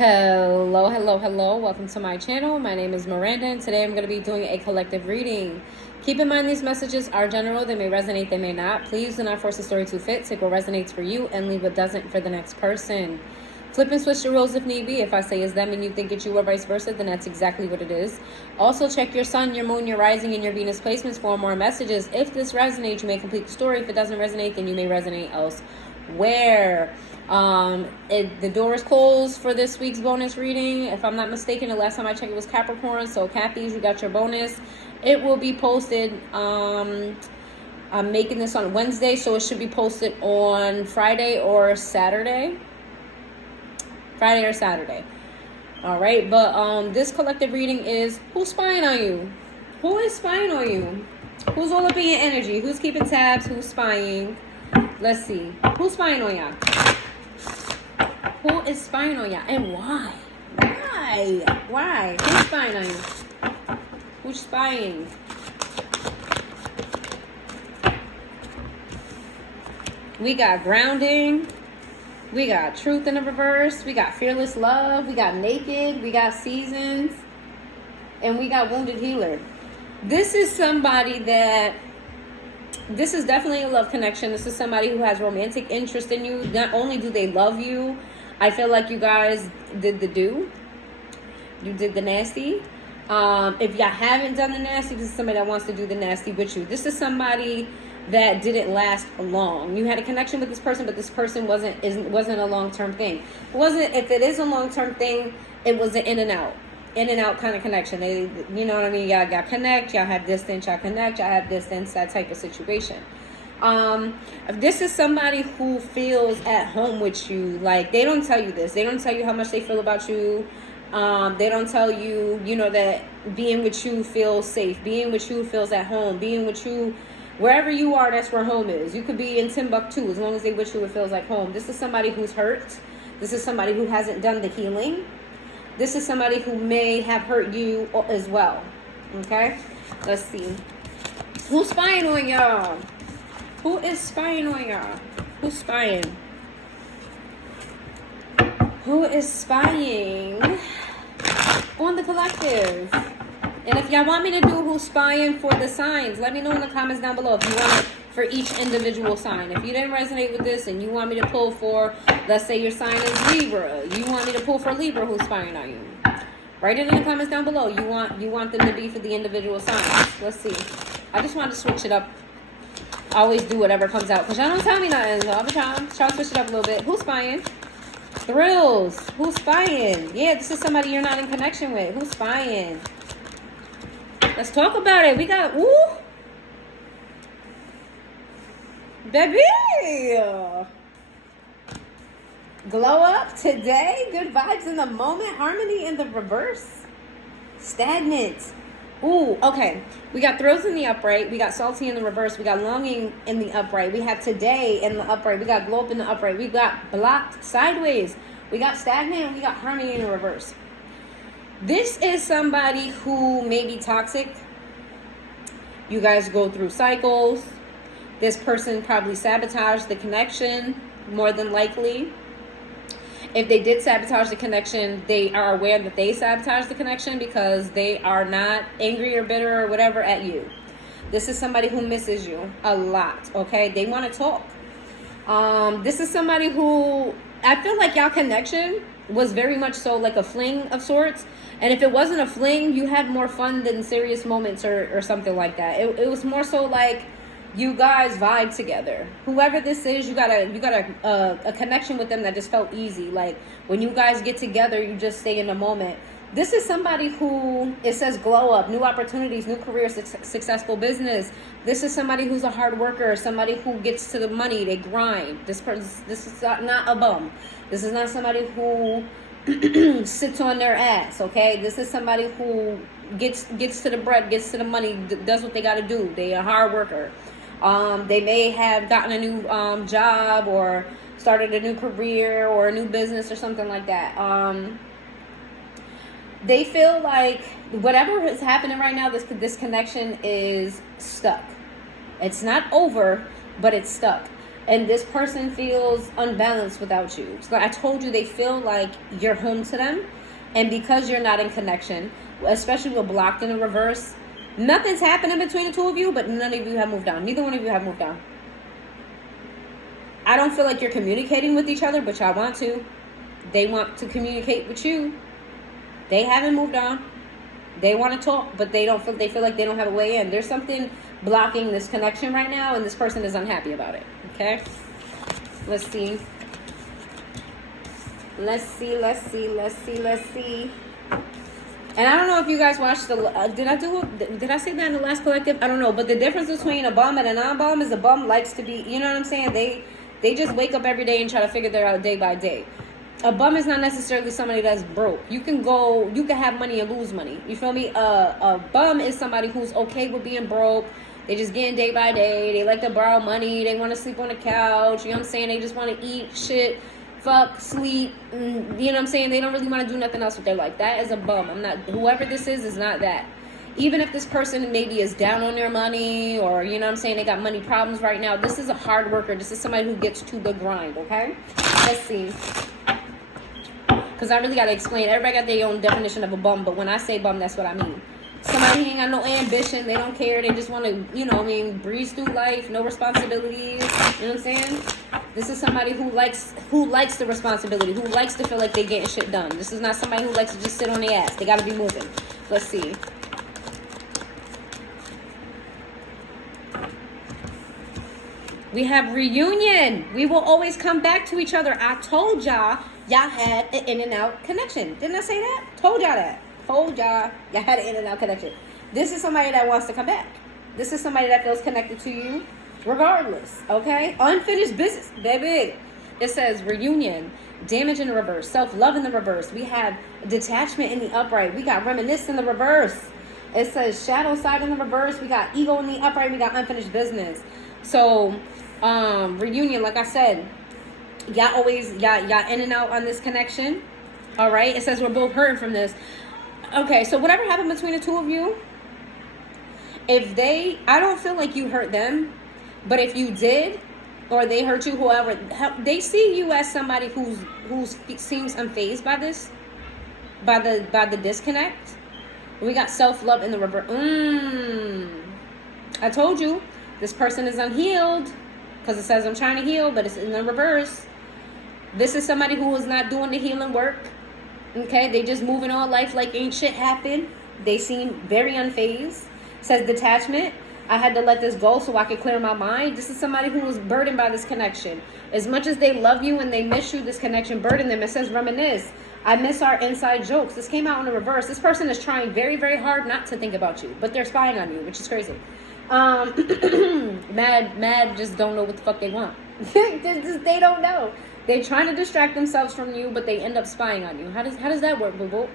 Hello. Welcome to my channel. My name is Miranda, and today I'm going to be doing a collective reading. Keep in mind these messages are general. They may resonate, they may not. Please do not force the story to fit. Take what resonates for you and leave what doesn't for the next person. Flip and switch the roles if need be. If I say it's them and you think it's you or vice versa, then that's exactly what it is. Also, check your sun, your moon, your rising, and your Venus placements for more messages. If this resonates, you may complete the story. If it doesn't resonate, then you may resonate elsewhere. The door is closed for this week's bonus reading. If I'm not mistaken, the last time I checked it was Capricorn. So Cappies, you got your bonus. It will be posted. I'm making this on Wednesday, so it should be posted on Friday or Saturday. All right, but this collective reading is who's spying on you? Who is spying on you? Who's all up in your energy? Who's keeping tabs? Who's spying? Let's see. Who's spying on y'all? Who is spying on y'all and why? Why? Who's spying on you? Who's spying? We got grounding. We got truth in the reverse. We got fearless love. We got naked. We got seasons. And we got wounded healer. This is somebody that... This is definitely a love connection. This is somebody who has romantic interest in you. Not only do they love you, I feel like you guys did the do. You did the nasty. If y'all haven't done the nasty, this is somebody that wants to do the nasty with you. This is somebody that didn't last long. You had a connection with this person, but this person wasn't a long-term thing. If it is a long-term thing, it was an in and out kind of connection. You know what I mean? Y'all got connect, y'all have distance, y'all connect, y'all have distance, that type of situation. This is somebody who feels at home with you. Like, they don't tell you this. They don't tell you how much they feel about you. They don't tell you, that being with you feels safe. Being with you feels at home. Being with you, wherever you are, that's where home is. You could be in Timbuktu. As long as they with you, it feels like home. This is somebody who's hurt. This is somebody who hasn't done the healing. This is somebody who may have hurt you as well. Okay? Let's see. Who's spying on y'all? Who is spying on y'all? Who's spying? Who is spying on the collective? And if y'all want me to do who's spying for the signs, let me know in the comments down below if you want it for each individual sign. If you didn't resonate with this and you want me to pull for, let's say your sign is Libra, you want me to pull for Libra who's spying on you, write it in the comments down below. You want them to be for the individual signs. Let's see. I just wanted to switch it up. I always do whatever comes out because y'all don't tell me nothing, so I'll be trying to switch it up a little bit. Who's spying? Thrills. Who's spying? Yeah, this is somebody you're not in connection with. Who's spying? Let's talk about it. We got, baby. Glow up today. Good vibes in the moment. Harmony in the reverse. Stagnant. Ooh, okay. We got thrills in the upright. We got salty in the reverse. We got longing in the upright. We have today in the upright. We got glow up in the upright. We got blocked sideways. We got stagnant and we got harmony in the reverse. This is somebody who may be toxic. You guys go through cycles. This person probably sabotaged the connection, more than likely. If they did sabotage the connection, they are aware that they sabotaged the connection because they are not angry or bitter or whatever at you. This is somebody who misses you a lot, okay? They want to talk. This is somebody who, I feel like y'all connection was very much so like a fling of sorts. And if it wasn't a fling, you had more fun than serious moments or something like that. It was more so like you guys vibe together. Whoever this is, you got a connection with them that just felt easy. Like when you guys get together, you just stay in the moment. This is somebody who, it says glow up, new opportunities, new career, successful business. This is somebody who's a hard worker, somebody who gets to the money, they grind. This is not a bum. This is not somebody who sits on their ass, okay? This is somebody who gets to the bread, gets to the money, does what they got to do. They are a hard worker. They may have gotten a new job or started a new career or a new business or something like that. They feel like whatever is happening right now, this connection is stuck. It's not over, but it's stuck. And this person feels unbalanced without you. So I told you, they feel like you're home to them. And because you're not in connection, especially with blocked in the reverse, nothing's happening between the two of you, but none of you have moved on. Neither one of you have moved on. I don't feel like you're communicating with each other, but y'all want to. They want to communicate with you. They haven't moved on. They want to talk, but they feel like they don't have a way in. There's something blocking this connection right now, and this person is unhappy about it. Okay? Let's see. Let's see. And I don't know if you guys watched did I say that in the last collective? I don't know. But the difference between a bum and a non-bum is a bum likes to be, you know what I'm saying? They just wake up every day and try to figure it out day by day. A bum is not necessarily somebody that's broke. You can have money and lose money. You feel me? A bum is somebody who's okay with being broke. They just getting day by day. They like to borrow money. They want to sleep on the couch. You know what I'm saying? They just want to eat, shit, fuck, sleep. You know what I'm saying? They don't really want to do nothing else with their life. That is a bum. Whoever this is not that. Even if this person maybe is down on their money, or, you know what I'm saying, they got money problems right now, this is a hard worker. This is somebody who gets to the grind, okay? Let's see. Because I really got to explain. Everybody got their own definition of a bum, but when I say bum, that's what I mean. Somebody who ain't got no ambition, they don't care, they just want to, breeze through life, no responsibilities, you know what I'm saying? This is somebody who likes the responsibility, who likes to feel like they're getting shit done. This is not somebody who likes to just sit on their ass. They got to be moving. Let's see. We have reunion. We will always come back to each other. I told y'all had an in and out connection. Didn't I say that? Told y'all that. Told y'all had an in and out connection. This is somebody that wants to come back. This is somebody that feels connected to you regardless. Okay? Unfinished business, baby. It says reunion, damage in the reverse, self-love in the reverse. We have detachment in the upright. We got reminisce in the reverse. It says shadow side in the reverse. We got ego in the upright. We got unfinished business. So, reunion, like I said, y'all in and out on this connection. All right. It says we're both hurting from this. Okay. So whatever happened between the two of you, I don't feel like you hurt them, but if you did, or they hurt you, whoever, they see you as somebody who seems unfazed by this, by the disconnect. We got self-love in the reverse. I told you, this person is unhealed, because it says I'm trying to heal, but it's in the reverse. This is somebody who is not doing the healing work. Okay, they just moving on life like ain't shit happened. They seem very unfazed. It says detachment. I had to let this go so I could clear my mind. This is somebody who was burdened by this connection. As much as they love you and they miss you, this connection burdened them. It says reminisce. I miss our inside jokes. This came out in the reverse. This person is trying very, very hard not to think about you, but they're spying on you, which is crazy. Mad just don't know what the fuck they want. They don't know. They're trying to distract themselves from you, but they end up spying on you. How does that work, boo-boo?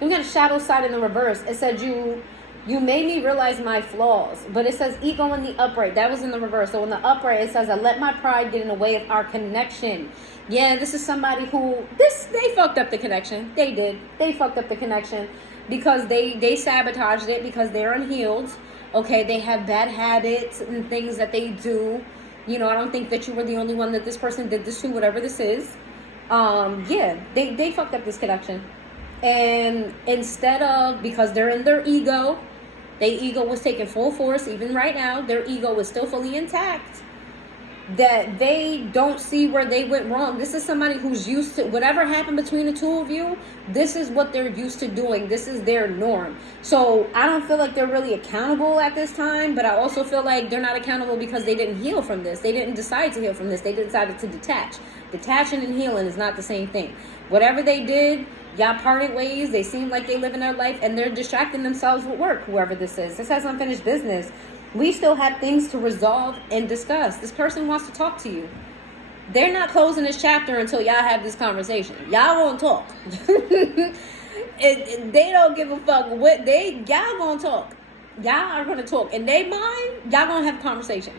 We got a shadow side in the reverse. It said you made me realize my flaws, but it says ego in the upright. That was in the reverse. So in the upright, it says I let my pride get in the way of our connection. Yeah, this is somebody who they fucked up the connection. They did. They fucked up the connection because they sabotaged it because they're unhealed. Okay, they have bad habits and things that they do. I don't think that you were the only one that this person did this to, whatever this is. They fucked up this connection. And instead of, because they're in their ego, their ego was taking full force. Even right now, their ego is still fully intact. That they don't see where they went wrong. This is somebody who's used to whatever happened between the two of you. This is what they're used to doing. This is their norm. So I don't feel like they're really accountable at this time, but I also feel like they're not accountable because they didn't heal from this. They didn't decide to heal from this. They decided to detach. Detaching and healing is not the same thing. Whatever they did, y'all parted ways. They seem like they live in their life and they're distracting themselves with work, whoever this is. This has unfinished business. We still have things to resolve and discuss. This person wants to talk to you. They're not closing this chapter until y'all have this conversation. Y'all won't talk. They don't give a fuck what y'all gonna talk. Y'all are gonna talk. In their mind, y'all gonna have a conversation.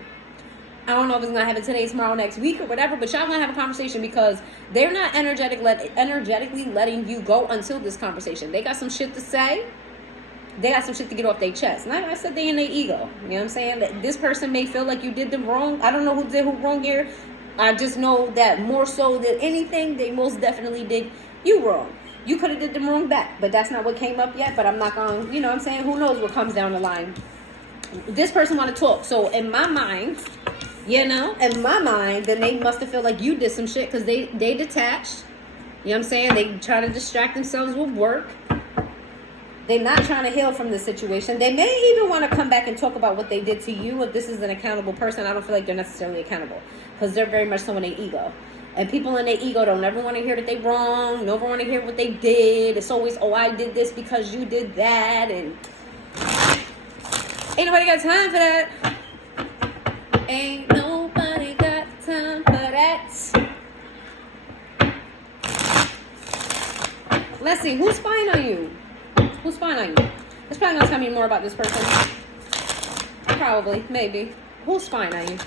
I don't know if it's gonna happen today, tomorrow, next week, or whatever, but y'all gonna have a conversation because they're not energetically letting you go until this conversation. They got some shit to say. they got some shit to get off their chest. And like I said, they in their ego. You know what I'm saying? That this person may feel like you did them wrong. I don't know who did who wrong here. I just know that more so than anything, they most definitely did you wrong. You could have did them wrong back, but that's not what came up yet. But I'm not going to, you know what I'm saying? Who knows what comes down the line. This person want to talk. So in my mind, you know, in my mind, then they must have felt like you did some shit because they detached. You know what I'm saying? They try to distract themselves with work. They're not trying to heal from the situation. They may even want to come back and talk about what they did to you. If this is an accountable person, I don't feel like they're necessarily accountable because they're very much so in their ego. And people in their ego don't ever want to hear that they wrong. Never want to hear what they did. It's always, oh, I did this because you did that. And ain't nobody got time for that. Ain't nobody got time for that. Let's see, who's spying on you? Who's spying on you? It's probably going to tell me more about this person. Probably, maybe. Who's spying on you?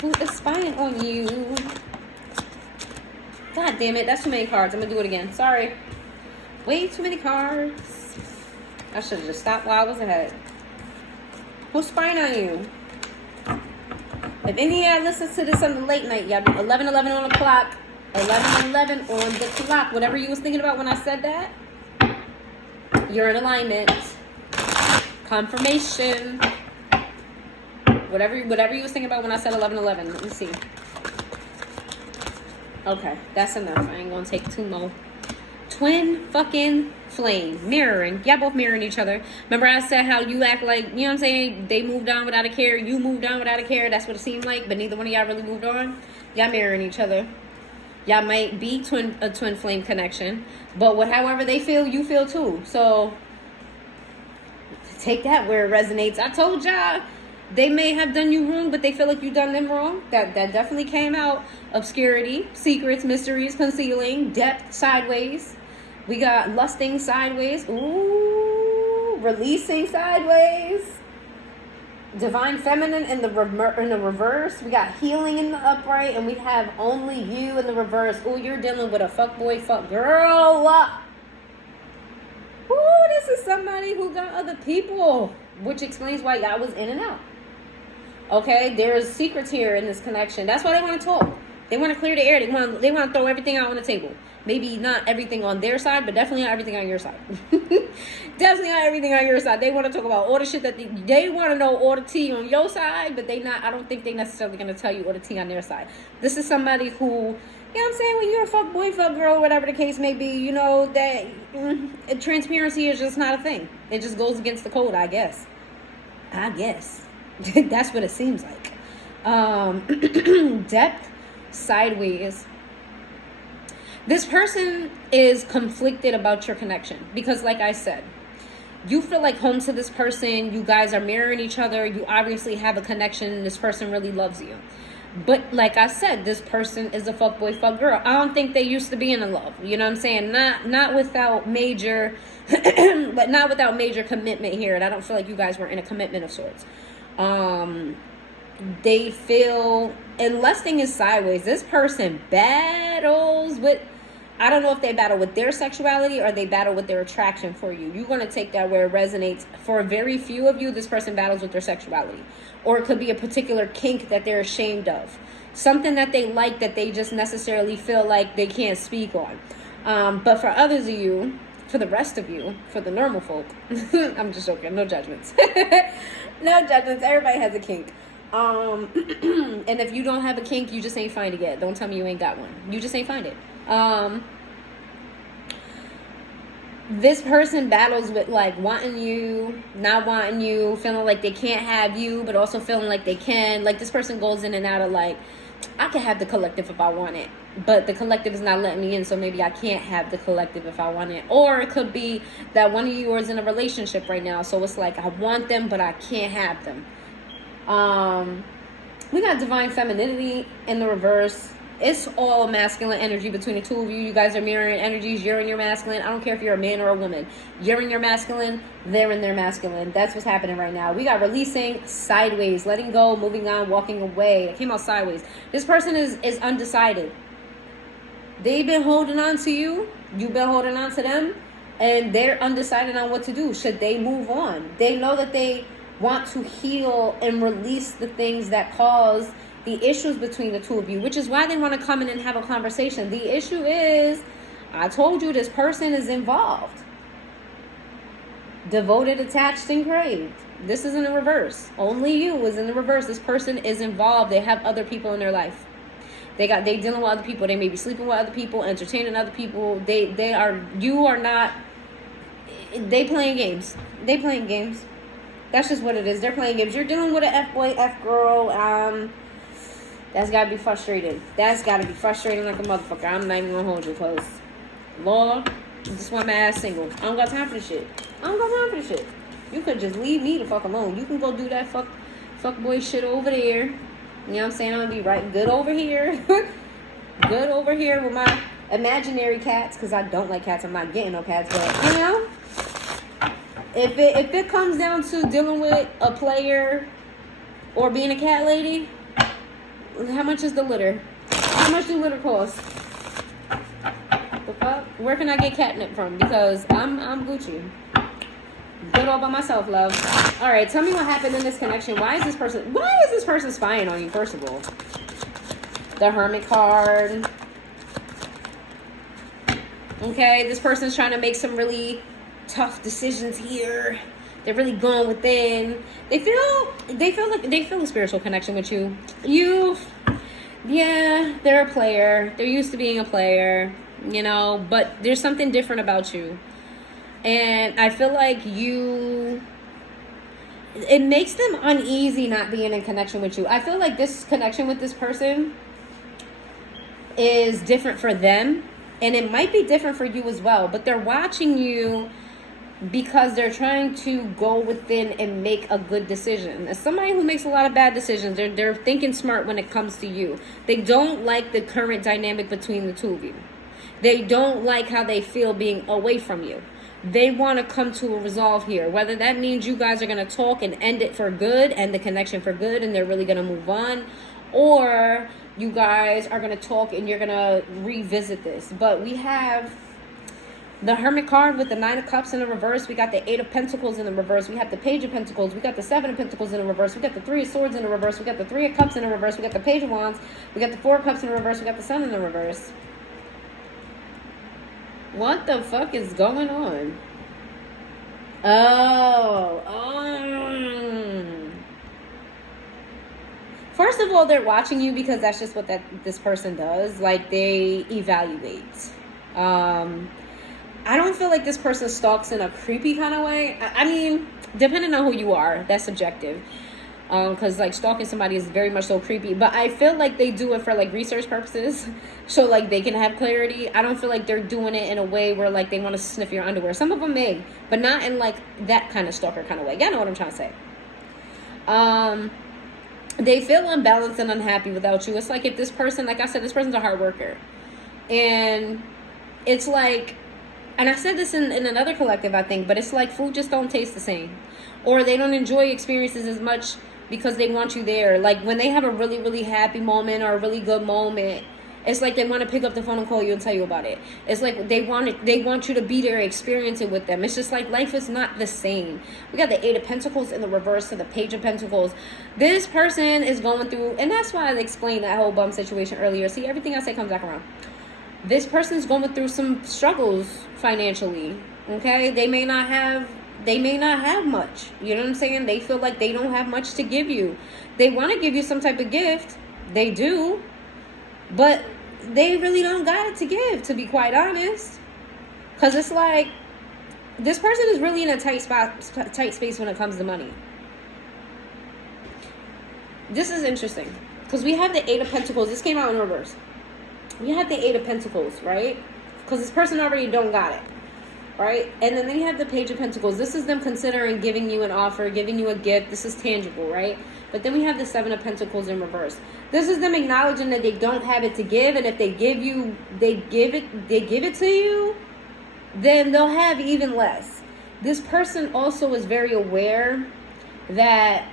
Who is spying on you? God damn it, that's too many cards. I'm going to do it again. Sorry. Way too many cards. I should have just stopped while I was ahead. Who's spying on you? If any of y'all listens to this on the late night, y'all 11:11 on the clock. 11:11 on the clock. Whatever you was thinking about when I said that, you're in alignment. Confirmation. Whatever you was thinking about when I said 11:11. Let me see. Okay, that's enough. I ain't gonna take two more. Twin fucking flame. Mirroring. Y'all both mirroring each other. Remember I said how you act like, you know what I'm saying? They moved on without a care. You moved on without a care. That's what it seemed like. But neither one of y'all really moved on. Y'all mirroring each other. Y'all might be a twin flame connection. But however they feel, you feel too. So take that where it resonates. I told y'all. They may have done you wrong, but they feel like you done them wrong. That definitely came out. Obscurity, secrets, mysteries, concealing, depth, sideways. We got lusting sideways. Ooh, releasing sideways. Divine feminine in the reverse. We got healing in the upright, and we have only you in the reverse. Ooh, you're dealing with a fuck boy, fuck girl. Ooh, this is somebody who got other people, which explains why y'all was in and out. Okay, there's secrets here in this connection. That's why they want to talk. They want to clear the air. They want to throw everything out on the table. Maybe not everything on their side, but definitely not everything on your side. Definitely not everything on your side. They want to talk about all the shit that they want to know all the tea on your side, but I don't think they necessarily going to tell you all the tea on their side. This is somebody who, you know what I'm saying, when you're a fuck boy, fuck girl, whatever the case may be, you know, that transparency is just not a thing. It just goes against the code, I guess. That's what it seems like. Depth, sideways. This person is conflicted about your connection because, like I said, you feel like home to this person. You guys are mirroring each other. You obviously have a connection. This person really loves you. But like I said, this person is a fuckboy, fuck girl. I don't think they used to be in love. You know what I'm saying? Not without major, but not without major commitment here. And I don't feel like you guys were in a commitment of sorts. They feel, and lusting is sideways. This person battles with, I don't know if they battle with their sexuality or they battle with their attraction for you. You're going to take that where it resonates. For very few of you, this person battles with their sexuality. Or it could be a particular kink that they're ashamed of. Something that they like that they just necessarily feel like they can't speak on. But for others of you, for the rest of you, for the normal folk, I'm just joking, no judgments. No judgments, everybody has a kink. And if you don't have a kink, you just ain't find it yet. Don't tell me you ain't got one. You just ain't find it. This person battles with like wanting you, not wanting you, feeling like they can't have you, but also feeling like they can. Like this person goes in and out of like, I can have the collective if I want it, but the collective is not letting me in, so maybe I can't have the collective if I want it. Or it could be that one of you is in a relationship right now, so it's like I want them, but I can't have them. We got divine femininity in the reverse. It's all masculine energy between the two of you. You guys are mirroring energies. You're in your masculine. I don't care if you're a man or a woman. You're in your masculine. They're in their masculine. That's what's happening right now. We got releasing sideways, letting go, moving on, walking away. It came out sideways. This person is undecided. They've been holding on to you. You've been holding on to them. and they're undecided on what to do. Should they move on? They know that they want to heal and release the things that cause the issues between the two of you, which is why they want to come in and have a conversation. The issue is, I told you, this person is involved. Devoted, attached, and craved. This is in the reverse. Only you is in the reverse. This person is involved. They have other people in their life. They dealing with other people. They may be sleeping with other people, entertaining other people. You are not. They playing games. They playing games. That's just what it is. They're playing games. You're dealing with an F-boy, F-girl. That's gotta be frustrating. That's gotta be frustrating like a motherfucker. I'm not even gonna hold you close. Lord, just want my ass single. I don't got time for this shit. I don't got time for this shit. You could just leave me the fuck alone. You can go do that fuck boy shit over there. You know what I'm saying? I'm gonna be right good over here. Good over here with my imaginary cats, because I don't like cats. I'm not getting no cats, but you know, if it comes down to dealing with a player or being a cat lady, how much is the litter? How much do litter cost? The fuck? Where can I get catnip from? Because I'm Gucci. Good all by myself, love. All right, tell me what happened in this connection. Why is this person spying on you, first of all? The Hermit card. Okay, this person's trying to make some really tough decisions here. They're really going within. They feel a spiritual connection with you. They're a player. They're used to being a player, you know, but there's something different about you. And I feel like it makes them uneasy not being in connection with you. I feel like this connection with this person is different for them, and it might be different for you as well, but they're watching you because they're trying to go within and make a good decision. As somebody who makes a lot of bad decisions, they're thinking smart when it comes to you. They don't like the current dynamic between the two of you. They don't like how they feel being away from you. They want to come to a resolve here. Whether that means you guys are going to talk and end it for good, end the connection for good, and they're really going to move on, or you guys are going to talk and you're going to revisit this. But we have the Hermit card with the 9 of Cups in the reverse. We got the 8 of Pentacles in the reverse. We have the Page of Pentacles. We got the 7 of Pentacles in the reverse. We got the 3 of Swords in the reverse. We got the 3 of Cups in the reverse. We got the Page of Wands. We got the 4 of Cups in the reverse. We got the Sun in the reverse. What the fuck is going on? First of all, they're watching you because that's just what this person does. Like, they evaluate. I don't feel like this person stalks in a creepy kind of way. I mean, depending on who you are, that's subjective. Because like stalking somebody is very much so creepy, but I feel like they do it for like research purposes, so like they can have clarity. I don't feel like they're doing it in a way where like they want to sniff your underwear. Some of them may, but not in like that kind of stalker kind of way. Y'all know what I'm trying to say. They feel unbalanced and unhappy without you. It's like if this person, like I said, this person's a hard worker, and it's like, and I said this in another collective, I think, but it's like food just don't taste the same, or they don't enjoy experiences as much because they want you there. Like when they have a really, really happy moment or a really good moment, it's like they want to pick up the phone and call you and tell you about it. It's like they want you to be there, experience it with them. It's just like life is not the same. We got the 8 of Pentacles in the reverse to the Page of Pentacles. This person is going through, and that's why I explained that whole bum situation earlier. See, everything I say comes back around. This person is going through some struggles financially. Okay, they may not have much. You know what I'm saying? They feel like they don't have much to give you. They want to give you some type of gift. They do. But they really don't got it to give, to be quite honest. Because it's like, this person is really in a tight space when it comes to money. This is interesting. Because we have the 8 of Pentacles. This came out in reverse. We have the 8 of Pentacles, right? Because this person already don't got it. Right? And then they have the Page of Pentacles. This is them considering giving you an offer, giving you a gift. This is tangible, right? But then we have the 7 of Pentacles in reverse. This is them acknowledging that they don't have it to give, and if they give it to you, then they'll have even less. This person also is very aware that,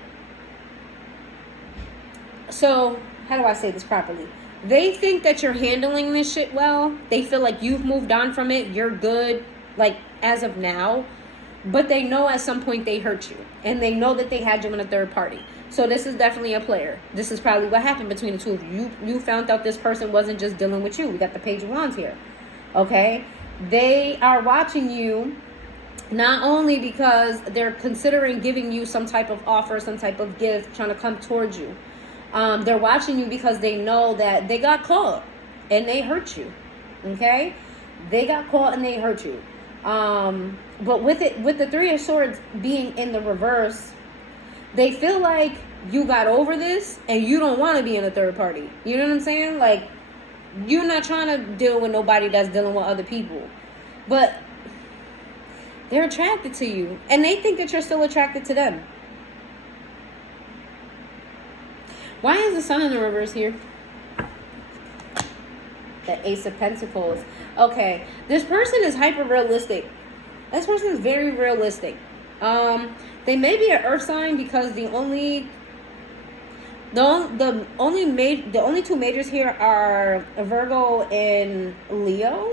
so how do I say this properly? They think that you're handling this shit well. They feel like you've moved on from it. You're good. like as of now, but they know at some point they hurt you, and they know that they had you in a third party. So this is definitely a player. This is probably what happened between the two of you. You found out this person wasn't just dealing with you. We got the Page of Wands here. Okay? They are watching you not only because they're considering giving you some type of offer, some type of gift, trying to come towards you. They're watching you because they know that they got caught and they hurt you. Okay? They got caught and they hurt you. But with the Three of Swords being in the reverse, they feel like you got over this and you don't want to be in a third party. You know what I'm saying? Like, you're not trying to deal with nobody that's dealing with other people. But they're attracted to you. And they think that you're still attracted to them. Why is the Sun in the reverse here? The Ace of Pentacles. Okay. This person is hyper realistic. This person is very realistic. They may be an earth sign because the only two majors here are Virgo and Leo.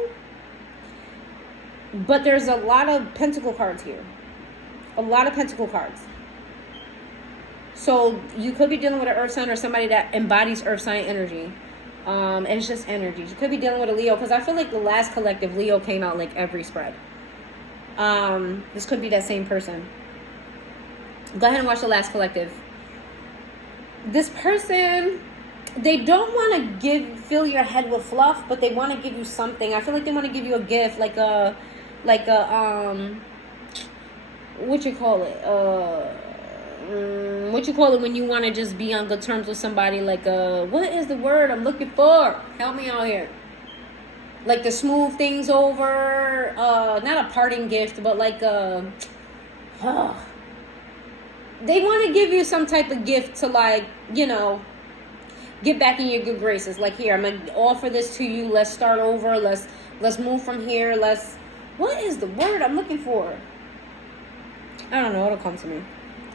But there's a lot of pentacle cards here. A lot of pentacle cards. So you could be dealing with an earth sign or somebody that embodies earth sign energy. And it's just energy. You could be dealing with a Leo, because I feel like the last collective Leo came out like every spread. This could be that same person. Go ahead and watch the last collective. This person, they don't want to fill your head with fluff, but they want to give you something. I feel like they want to give you a gift, like a what you call it when you want to just be on good terms with somebody, like what is the word I'm looking for? Help me out here. Like to smooth things over, not a parting gift, but like they want to give you some type of gift to, like, you know, get back in your good graces. Like, here, I'm going to offer this to you. Let's start over. Let's move from here. What is the word I'm looking for? I don't know. It'll come to me.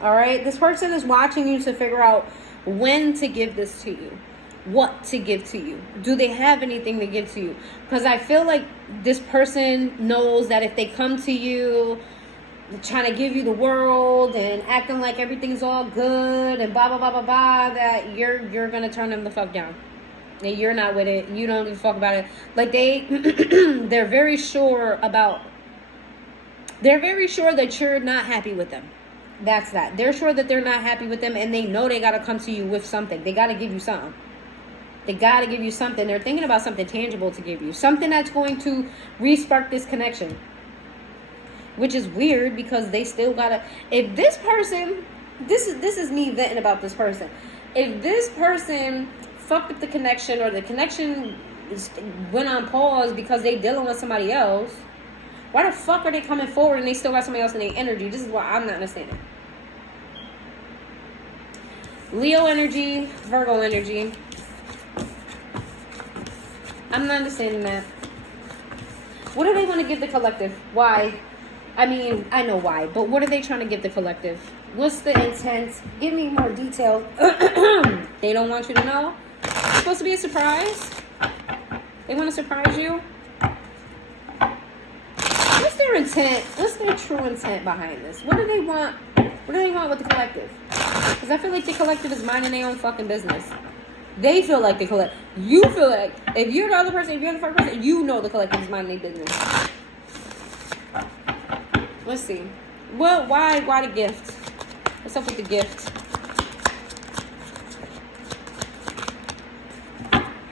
All right. This person is watching you to figure out when to give this to you. What to give to you. Do they have anything to give to you? Because I feel like this person knows that if they come to you trying to give you the world and acting like everything's all good and blah blah blah blah blah, that you're gonna turn them the fuck down, and you're not with it. You don't give a fuck about it. Like they're very sure that you're not happy with them. That's that. They're sure that they're not happy with them, and they know they gotta come to you with something. They gotta give you something. They gotta give you something. They're thinking about something tangible to give you, something that's going to re-spark this connection. Which is weird, because they still gotta. If this person, this is me venting about this person. If this person fucked up the connection, or the connection went on pause because they dealing with somebody else, why the fuck are they coming forward and they still got somebody else in their energy? This is what I'm not understanding. Leo energy, Virgo energy. I'm not understanding that. What do they want to give the collective? Why? I mean, I know why, but what are they trying to give the collective? What's the intent? Give me more detail. They don't want you to know? It's supposed to be a surprise? They want to surprise you? What's their intent? What's their true intent behind this? What do they want? What do they want with the collective? Because I feel like the collective is minding their own fucking business. They feel like the collective. You feel like, if you're the other person, if you're the first person, you know the collective is minding their business. Let's see. Well, why the gift? What's up with the gift?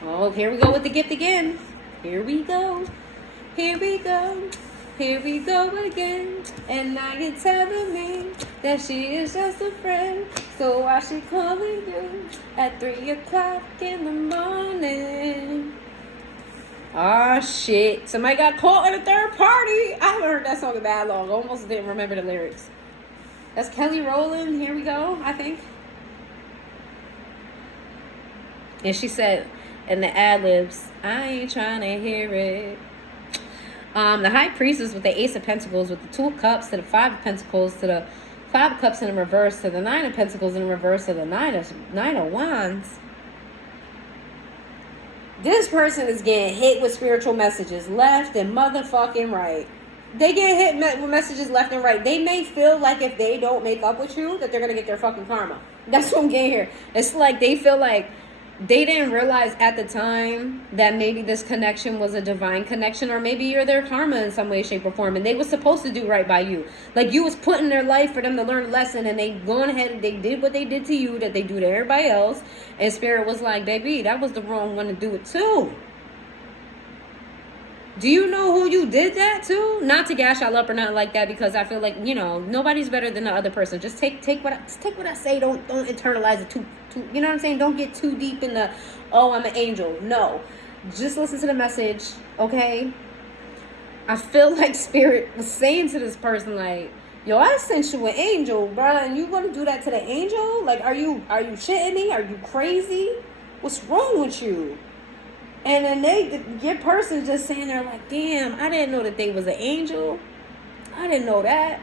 Oh, here we go with the gift again. Here we go. Here we go. Here we go again. And now you're telling me that she is just a friend. So why she calling you at 3 o'clock in the morning? Ah, shit. Somebody got caught in a third party. I haven't heard that song in that long. Almost didn't remember the lyrics. That's Kelly Rowland. Here we go, I think. And she said in the ad-libs, I ain't trying to hear it. The High Priestess with the Ace of Pentacles, with the 2 of Cups to the 5 of Pentacles to the 5 of Cups in the reverse to the 9 of Pentacles in the reverse to the 9 of Wands. This person is getting hit with spiritual messages left and motherfucking right. They get hit with messages left and right. They may feel like if they don't make up with you, that they're going to get their fucking karma. That's what I'm getting here. It's like they feel like they didn't realize at the time that maybe this connection was a divine connection, or maybe you're their karma in some way, shape, or form, and they was supposed to do right by you. Like you was put in their life for them to learn a lesson, and they gone ahead and they did what they did to you that they do to everybody else, and Spirit was like, baby, that was the wrong one to do it too. Do you know who you did that to? Not to gash y'all up or nothing like that, because I feel like, you know, nobody's better than the other person. Just take what I say. Don't internalize it too. You know what I'm saying? Don't get too deep in the, oh, I'm an angel. No, just listen to the message, okay? I feel like Spirit was saying to this person, like, yo, I sent you an angel, bro, and you gonna do that to the angel? Like, are you shitting me? Are you crazy? What's wrong with you? And then your person just saying there like, damn, I didn't know that they was an angel. I didn't know that.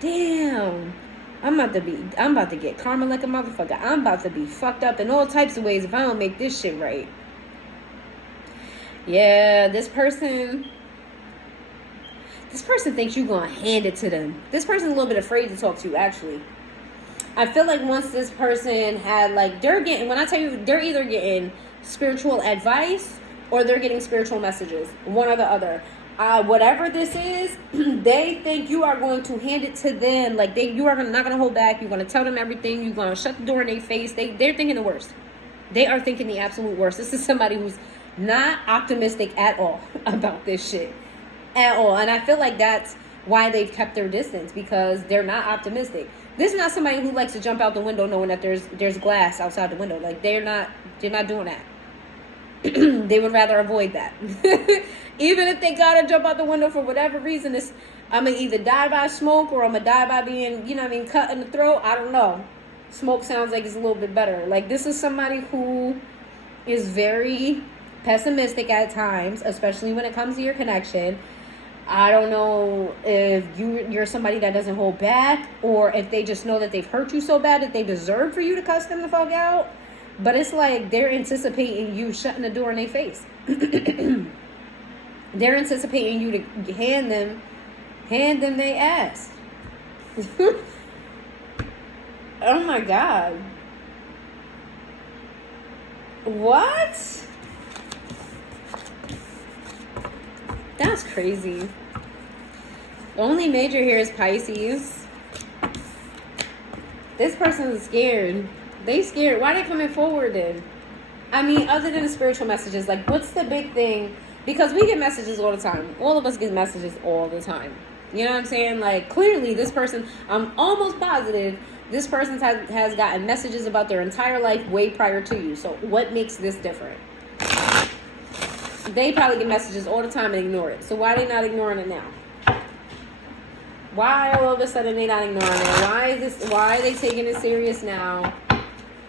Damn. I'm about to get karma like a motherfucker. I'm about to be fucked up in all types of ways if I don't make this shit right. Yeah, this person thinks you're gonna hand it to them. This person's a little bit afraid to talk to you, actually. I feel like once this person had, like, when I tell you, they're either getting spiritual advice or they're getting spiritual messages, one or the other. Whatever this is, they think you are going to hand it to them. Like, you are not going to hold back. You're going to tell them everything. You're going to shut the door in their face. They're thinking the worst. They are thinking the absolute worst. This is somebody who's not optimistic at all about this shit. At all. And I feel like that's why they've kept their distance, because they're not optimistic. This is not somebody who likes to jump out the window knowing that there's glass outside the window. Like, they're not doing that. They would rather avoid that. Even if they gotta jump out the window for whatever reason, I'm gonna either die by smoke or I'm gonna die by being, you know what I mean, cut in the throat. I don't know. Smoke sounds like it's a little bit better. Like, this is somebody who is very pessimistic at times, especially when it comes to your connection. I don't know if you're somebody that doesn't hold back, or if they just know that they've hurt you so bad that they deserve for you to cuss them the fuck out. But it's like they're anticipating you shutting the door in their face. They're anticipating you to hand them their ass. Oh my God. What? That's crazy. The only major here is Pisces. This person is scared. They scared. Why are they coming forward then? I mean, other than the spiritual messages, like, what's the big thing? Because we get messages all the time. All of us get messages all the time. You know what I'm saying? Like, clearly this person, I'm almost positive this person has gotten messages about their entire life way prior to you. So what makes this different? They probably get messages all the time and ignore it. So why are they not ignoring it now? Why all of a sudden they not ignoring it? Why are they taking it serious now?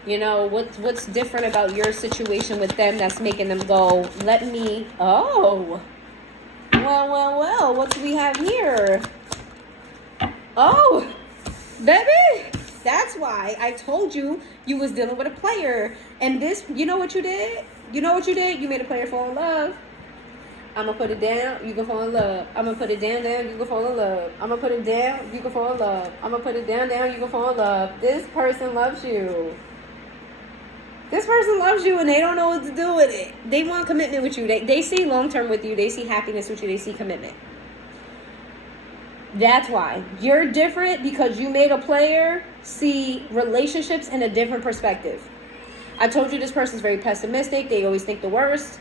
You know, what's different about your situation with them that's making them go, well, what do we have here? Oh, baby, that's why I told you was dealing with a player. And this, you know what you did? You made a player fall in love. I'm going to put it down, you can fall in love. I'm going to put it down, you can fall in love. I'm going to put it down, you can fall in love. I'm going to put it down, you can fall in love. This person loves you. This person loves you and they don't know what to do with it. They want commitment with you. They see long-term with you. They see happiness with you. They see commitment. That's why. You're different because you made a player see relationships in a different perspective. I told you this person's very pessimistic. They always think the worst.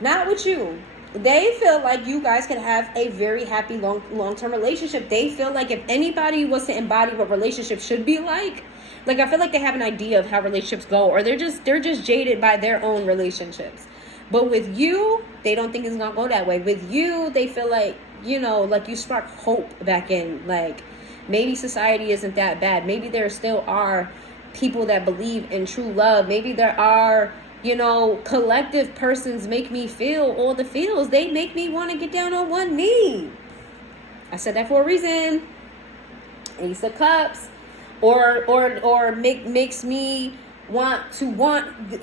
Not with you. They feel like you guys can have a very happy long-term relationship. They feel like if anybody was to embody what relationships should be like, I feel like they have an idea of how relationships go, or they're just jaded by their own relationships. But with you, they don't think it's gonna go that way. With you, they feel like, you know, like you spark hope back in. Like, maybe society isn't that bad. Maybe there still are people that believe in true love. Maybe there are, you know, collective persons make me feel all the feels. They make me want to get down on one knee. I said that for a reason. Ace of Cups. Or makes me want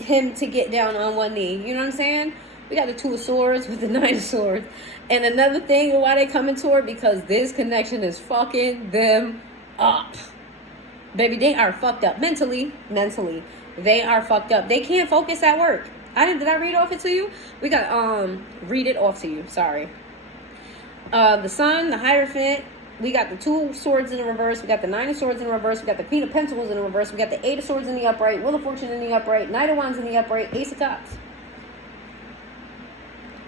him to get down on one knee. You know what I'm saying? We got the Two of Swords with the Nine of Swords. And another thing why they coming toward, because this connection is fucking them up. Baby, they are fucked up. Mentally. They are fucked up. They can't focus at work. Did I read off it to you? We got, read it off to you. Sorry. The Sun, the Hierophant. We got the Two of Swords in the reverse. We got the Nine of Swords in the reverse. We got the Queen of Pentacles in the reverse. We got the Eight of Swords in the upright. Wheel of Fortune in the upright. Knight of Wands in the upright. Ace of Cups.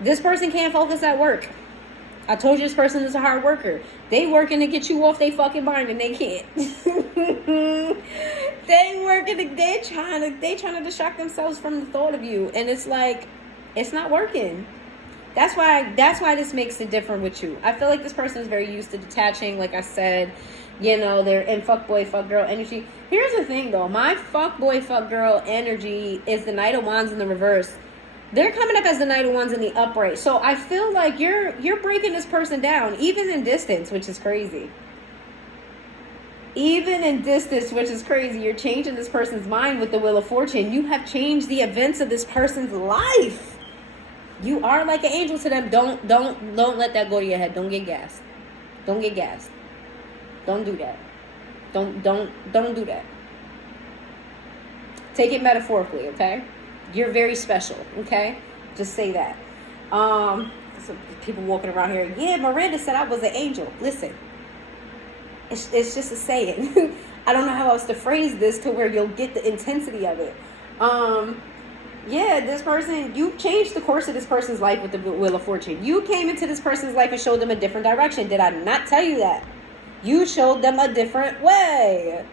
This person can't focus at work. I told you this person is a hard worker. They working to get you off their fucking mind and they can't. They trying to distract themselves from the thought of you. And it's like, it's not working. That's why this makes it different with you. I feel like this person is very used to detaching. Like I said, you know, they're in fuckboy, fuckgirl energy. Here's the thing though. My fuckboy, fuckgirl energy is the Knight of Wands in the reverse. They're coming up as the Knight of Wands in the upright. So I feel like you're breaking this person down, even in distance, which is crazy. Even in distance, which is crazy. You're changing this person's mind with the Wheel of Fortune. You have changed the events of this person's life. You are like an angel to them. Don't let that go to your head. Don't get gassed. Don't get gassed. Don't do that. Don't do that. Take it metaphorically, okay? You're very special, okay? Just say that. So people walking around here, yeah, Miranda said I was an angel. Listen, it's just a saying. I don't know how else to phrase this to where you'll get the intensity of it. Yeah, this person, you changed the course of this person's life with the Wheel of Fortune. You came into this person's life and showed them a different direction. Did I not tell you that? You showed them a different way.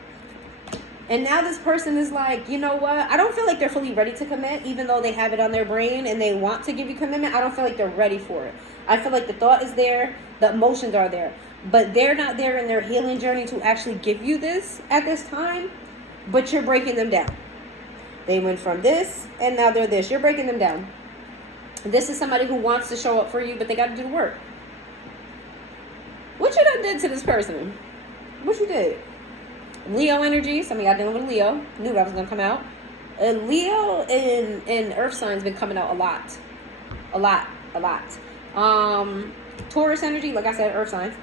And now this person is like, you know what? I don't feel like they're fully ready to commit, even though they have it on their brain and they want to give you commitment. I don't feel like they're ready for it. I feel like the thought is there, the emotions are there, but they're not there in their healing journey to actually give you this at this time, but you're breaking them down. They went from this and now they're this. You're breaking them down. This is somebody who wants to show up for you, but they got to do the work. What you done did to this person? What you did? Leo energy. Some of y'all dealing with Leo. Knew that was going to come out. Leo and Earth signs been coming out a lot. Taurus energy. Like I said, Earth signs.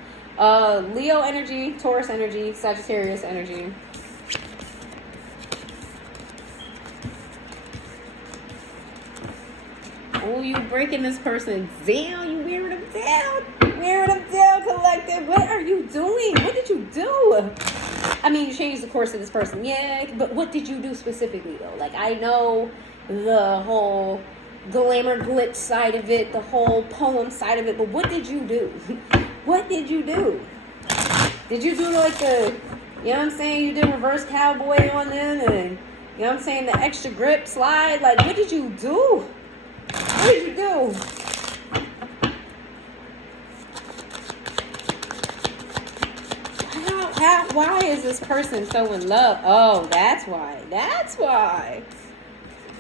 Leo energy. Taurus energy. Sagittarius energy. Oh, you breaking this person down. You wearing them down. Collective. What are you doing? What did you do? I mean, you changed the course of this person. Yeah, but what did you do specifically, though? Like, I know the whole glamour glitz side of it, the whole poem side of it, but what did you do? What did you do? Did you do like the, you know what I'm saying? You did reverse cowboy on them and, you know what I'm saying, the extra grip slide? Like, what did you do? What did you do? Why is this person so in love? Oh, that's why.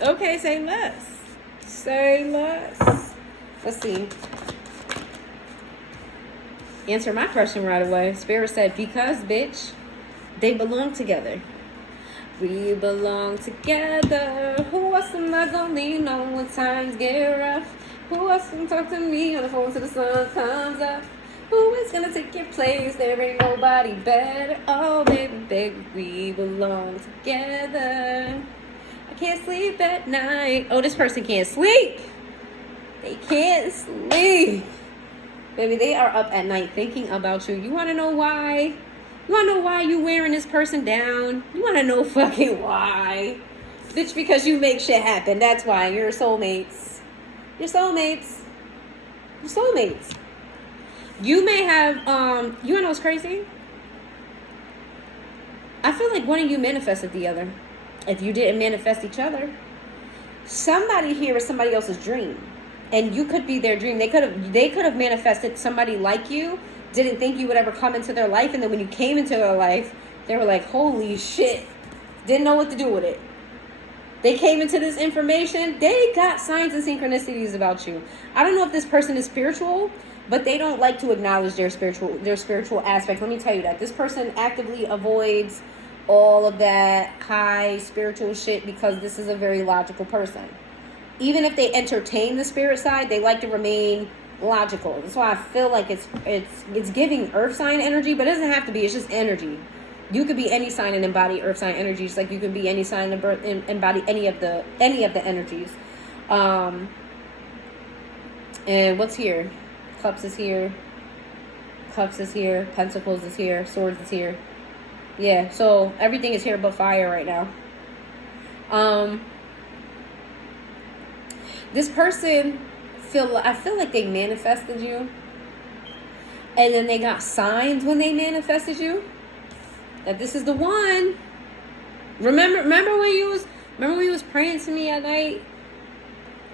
Okay, say less. Let's see. Answer my question right away. Spirit said, because, bitch, they belong together. We belong together. Who else am I gonna lean on when times get rough? Who else can talk to me on the phone till the sun comes up? Who is gonna take your place? There ain't nobody better. Oh, baby, we belong together. I can't sleep at night. Oh, this person can't sleep. They can't sleep. Baby, they are up at night thinking about you. You wanna know why? You wanna know why you wearing this person down? You wanna know fucking why? Bitch, because you make shit happen. That's why. You're soulmates. You may have, you wanna know what's crazy? I feel like one of you manifested the other. If you didn't manifest each other, somebody here is somebody else's dream. And you could be their dream. They could have manifested somebody like you, didn't think you would ever come into their life, and then when you came into their life, they were like, holy shit. Didn't know what to do with it. They came into this information, they got signs and synchronicities about you. I don't know if this person is spiritual, but they don't like to acknowledge their spiritual aspects. Let me tell you that. This person actively avoids all of that high spiritual shit because this is a very logical person. even if they entertain the spirit side, they like to remain logical. That's why I feel like it's giving earth sign energy, but it doesn't have to be. It's just energy. You could be any sign and embody earth sign energy, just like you could be any sign and embody any of the energies. And what's here? Cups is here. Cups is here. Pentacles is here. Swords is here. Yeah, so everything is here but fire right now. This person, I feel like they manifested you. And then they got signs when they manifested you. That this is the one. Remember when you was praying to me at night?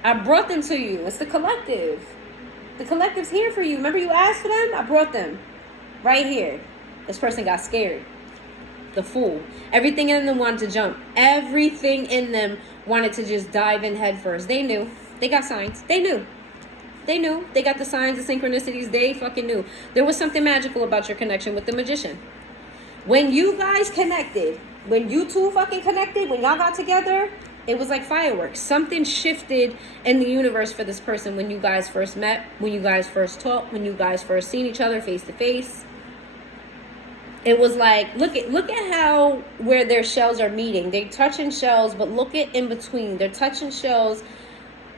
I brought them to you. It's the collective. The collective's here for you. Remember you asked for them? I brought them. Right here. This person got scared. The Fool. Everything in them wanted to jump. Everything in them wanted to just dive in head first. They knew. They got signs. They knew. They knew. They got the signs, the synchronicities. They fucking knew. There was something magical about your connection with the magician. When you guys connected, when you two fucking connected, when y'all got together, it was like fireworks. Something shifted in the universe for this person when you guys first met, when you guys first talked, when you guys first seen each other face to face. It was like, look at how where their shells are meeting. They're touching shells, but look at in between. They're touching shells,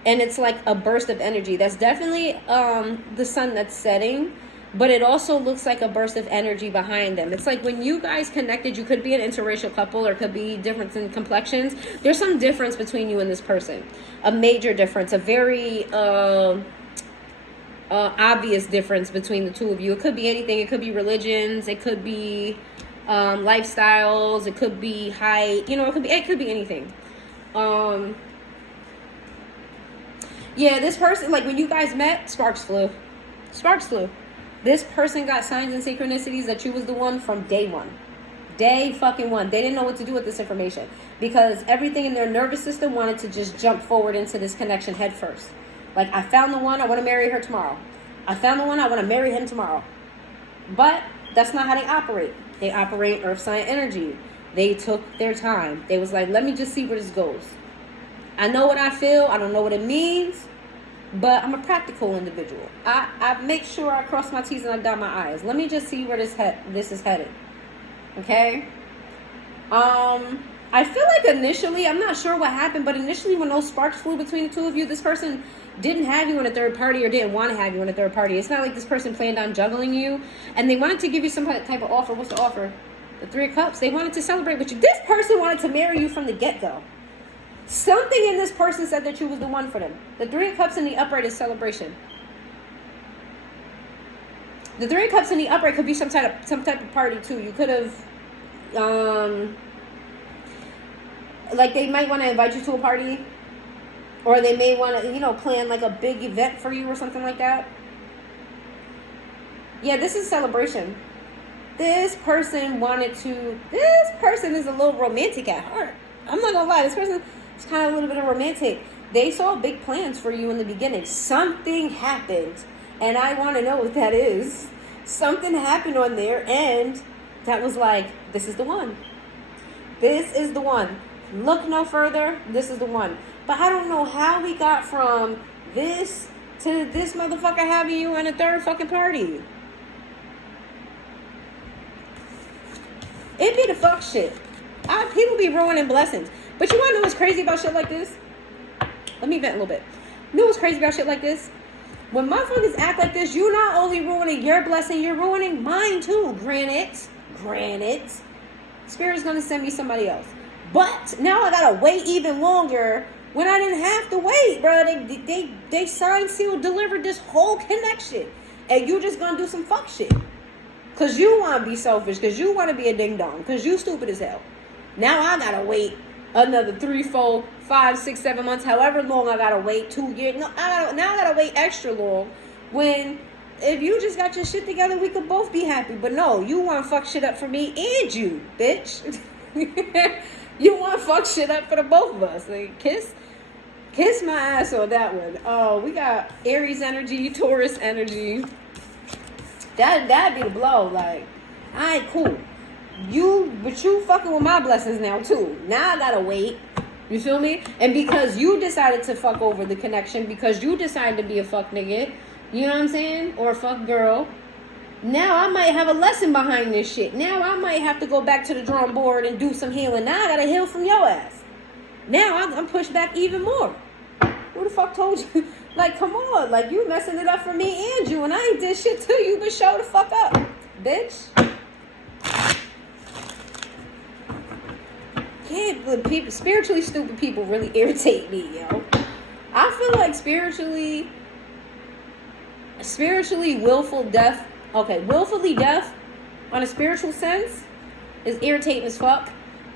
and it's like a burst of energy. That's definitely the sun that's setting. But it also looks like a burst of energy behind them. It's like when you guys connected, you could be an interracial couple or could be difference in complexions. There's some difference between you and this person. A major difference. A very obvious difference between the two of you. It could be anything. It could be religions. It could be lifestyles. It could be height. You know, it could be anything. Yeah, this person, like when you guys met, sparks flew. Sparks flew. This person got signs and synchronicities that you was the one from day one. Day fucking one. They didn't know what to do with this information because everything in their nervous system wanted to just jump forward into this connection head first. Like, I found the one, I want to marry her tomorrow. I found the one, I want to marry him tomorrow. But that's not how they operate. They operate earth sign energy. They took their time. They was like, let me just see where this goes. I know what I feel. I don't know what it means. But I'm a practical individual. I make sure I cross my T's and I dot my I's. Let me just see where this is headed. Okay? I feel like initially, I'm not sure what happened, but initially when those sparks flew between the two of you, this person didn't have you in a third party or didn't want to have you in a third party. It's not like this person planned on juggling you. And they wanted to give you some type of offer. What's the offer? The Three of Cups. They wanted to celebrate with you. This person wanted to marry you from the get-go. Something in this person said that you was the one for them. The Three of Cups in the upright is celebration. The Three of Cups in the upright could be some type of party too. You could have, like they might want to invite you to a party, or they may want to, plan like a big event for you or something like that. Yeah, this is celebration. This person is a little romantic at heart. I'm not gonna lie. This person is kind of a little bit of romantic. They saw big plans for you in the beginning. Something happened, and I want to know what that is. Something happened on their end that was like, this is the one. This is the one. Look no further. This is the one. But I don't know how we got from this to this motherfucker having you in a third fucking party. It be the fuck shit. People be ruining blessings. But you want to know what's crazy about shit like this? Let me vent a little bit. You know what's crazy about shit like this? When motherfuckers act like this, you're not only ruining your blessing, you're ruining mine too. Granted. Spirit's going to send me somebody else. But now I got to wait even longer when I didn't have to wait, bro. They signed, sealed, delivered this whole connection. And you just going to do some fuck shit. Because you want to be selfish. Because you want to be a ding-dong. Because you stupid as hell. Now I got to wait another 3, 4, 5, 6, 7 months. However long I got to wait. 2 years. Now I got to wait extra long. When if you just got your shit together, we could both be happy. But no, you want to fuck shit up for me and you, bitch. You want to fuck shit up for the both of us. Like, kiss my ass on that one. Oh, we got Aries energy, Taurus energy. That'd be the blow. Like, alright, cool. But you fucking with my blessings now too. Now I gotta wait. You feel me? And because you decided to fuck over the connection, because you decided to be a fuck nigga, you know what I'm saying? Or a fuck girl. Now I might have a lesson behind this shit. Now I might have to go back to the drawing board and do some healing. Now I gotta heal from your ass. Now I'm pushed back even more. Who the fuck told you? Like, come on. Like, you messing it up for me and you. And I ain't did shit to you, but show the fuck up, bitch. People, spiritually stupid people really irritate me, yo. I feel like spiritually willful deaf. Okay, willfully deaf on a spiritual sense is irritating as fuck.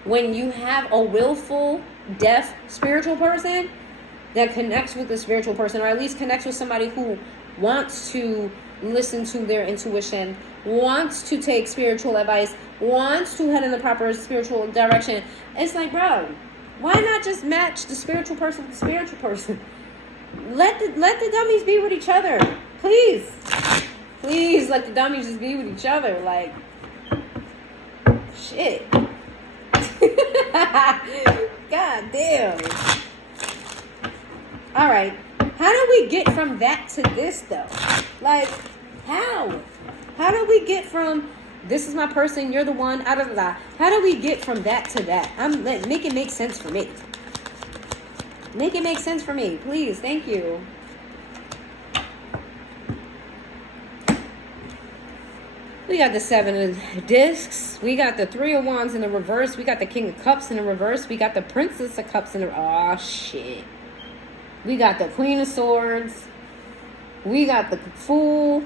When you have a willful deaf spiritual person that connects with the spiritual person, or at least connects with somebody who wants to listen to their intuition, wants to take spiritual advice, wants to head in the proper spiritual direction. It's like, bro, why not just match the spiritual person with the spiritual person? Let the dummies be with each other. Please let the dummies just be with each other. Like, shit. God damn. All right. How do we get from that to this, though? Like, how? How do we get from this is my person, you're the one, How do we get from that to that? Make it make sense for me. Make it make sense for me, please. Thank you. We got the 7 of discs. We got the 3 of wands in the reverse. We got the King of cups in the reverse. We got the Princess of cups in the... Oh, shit. We got the Queen of swords. We got the Fool.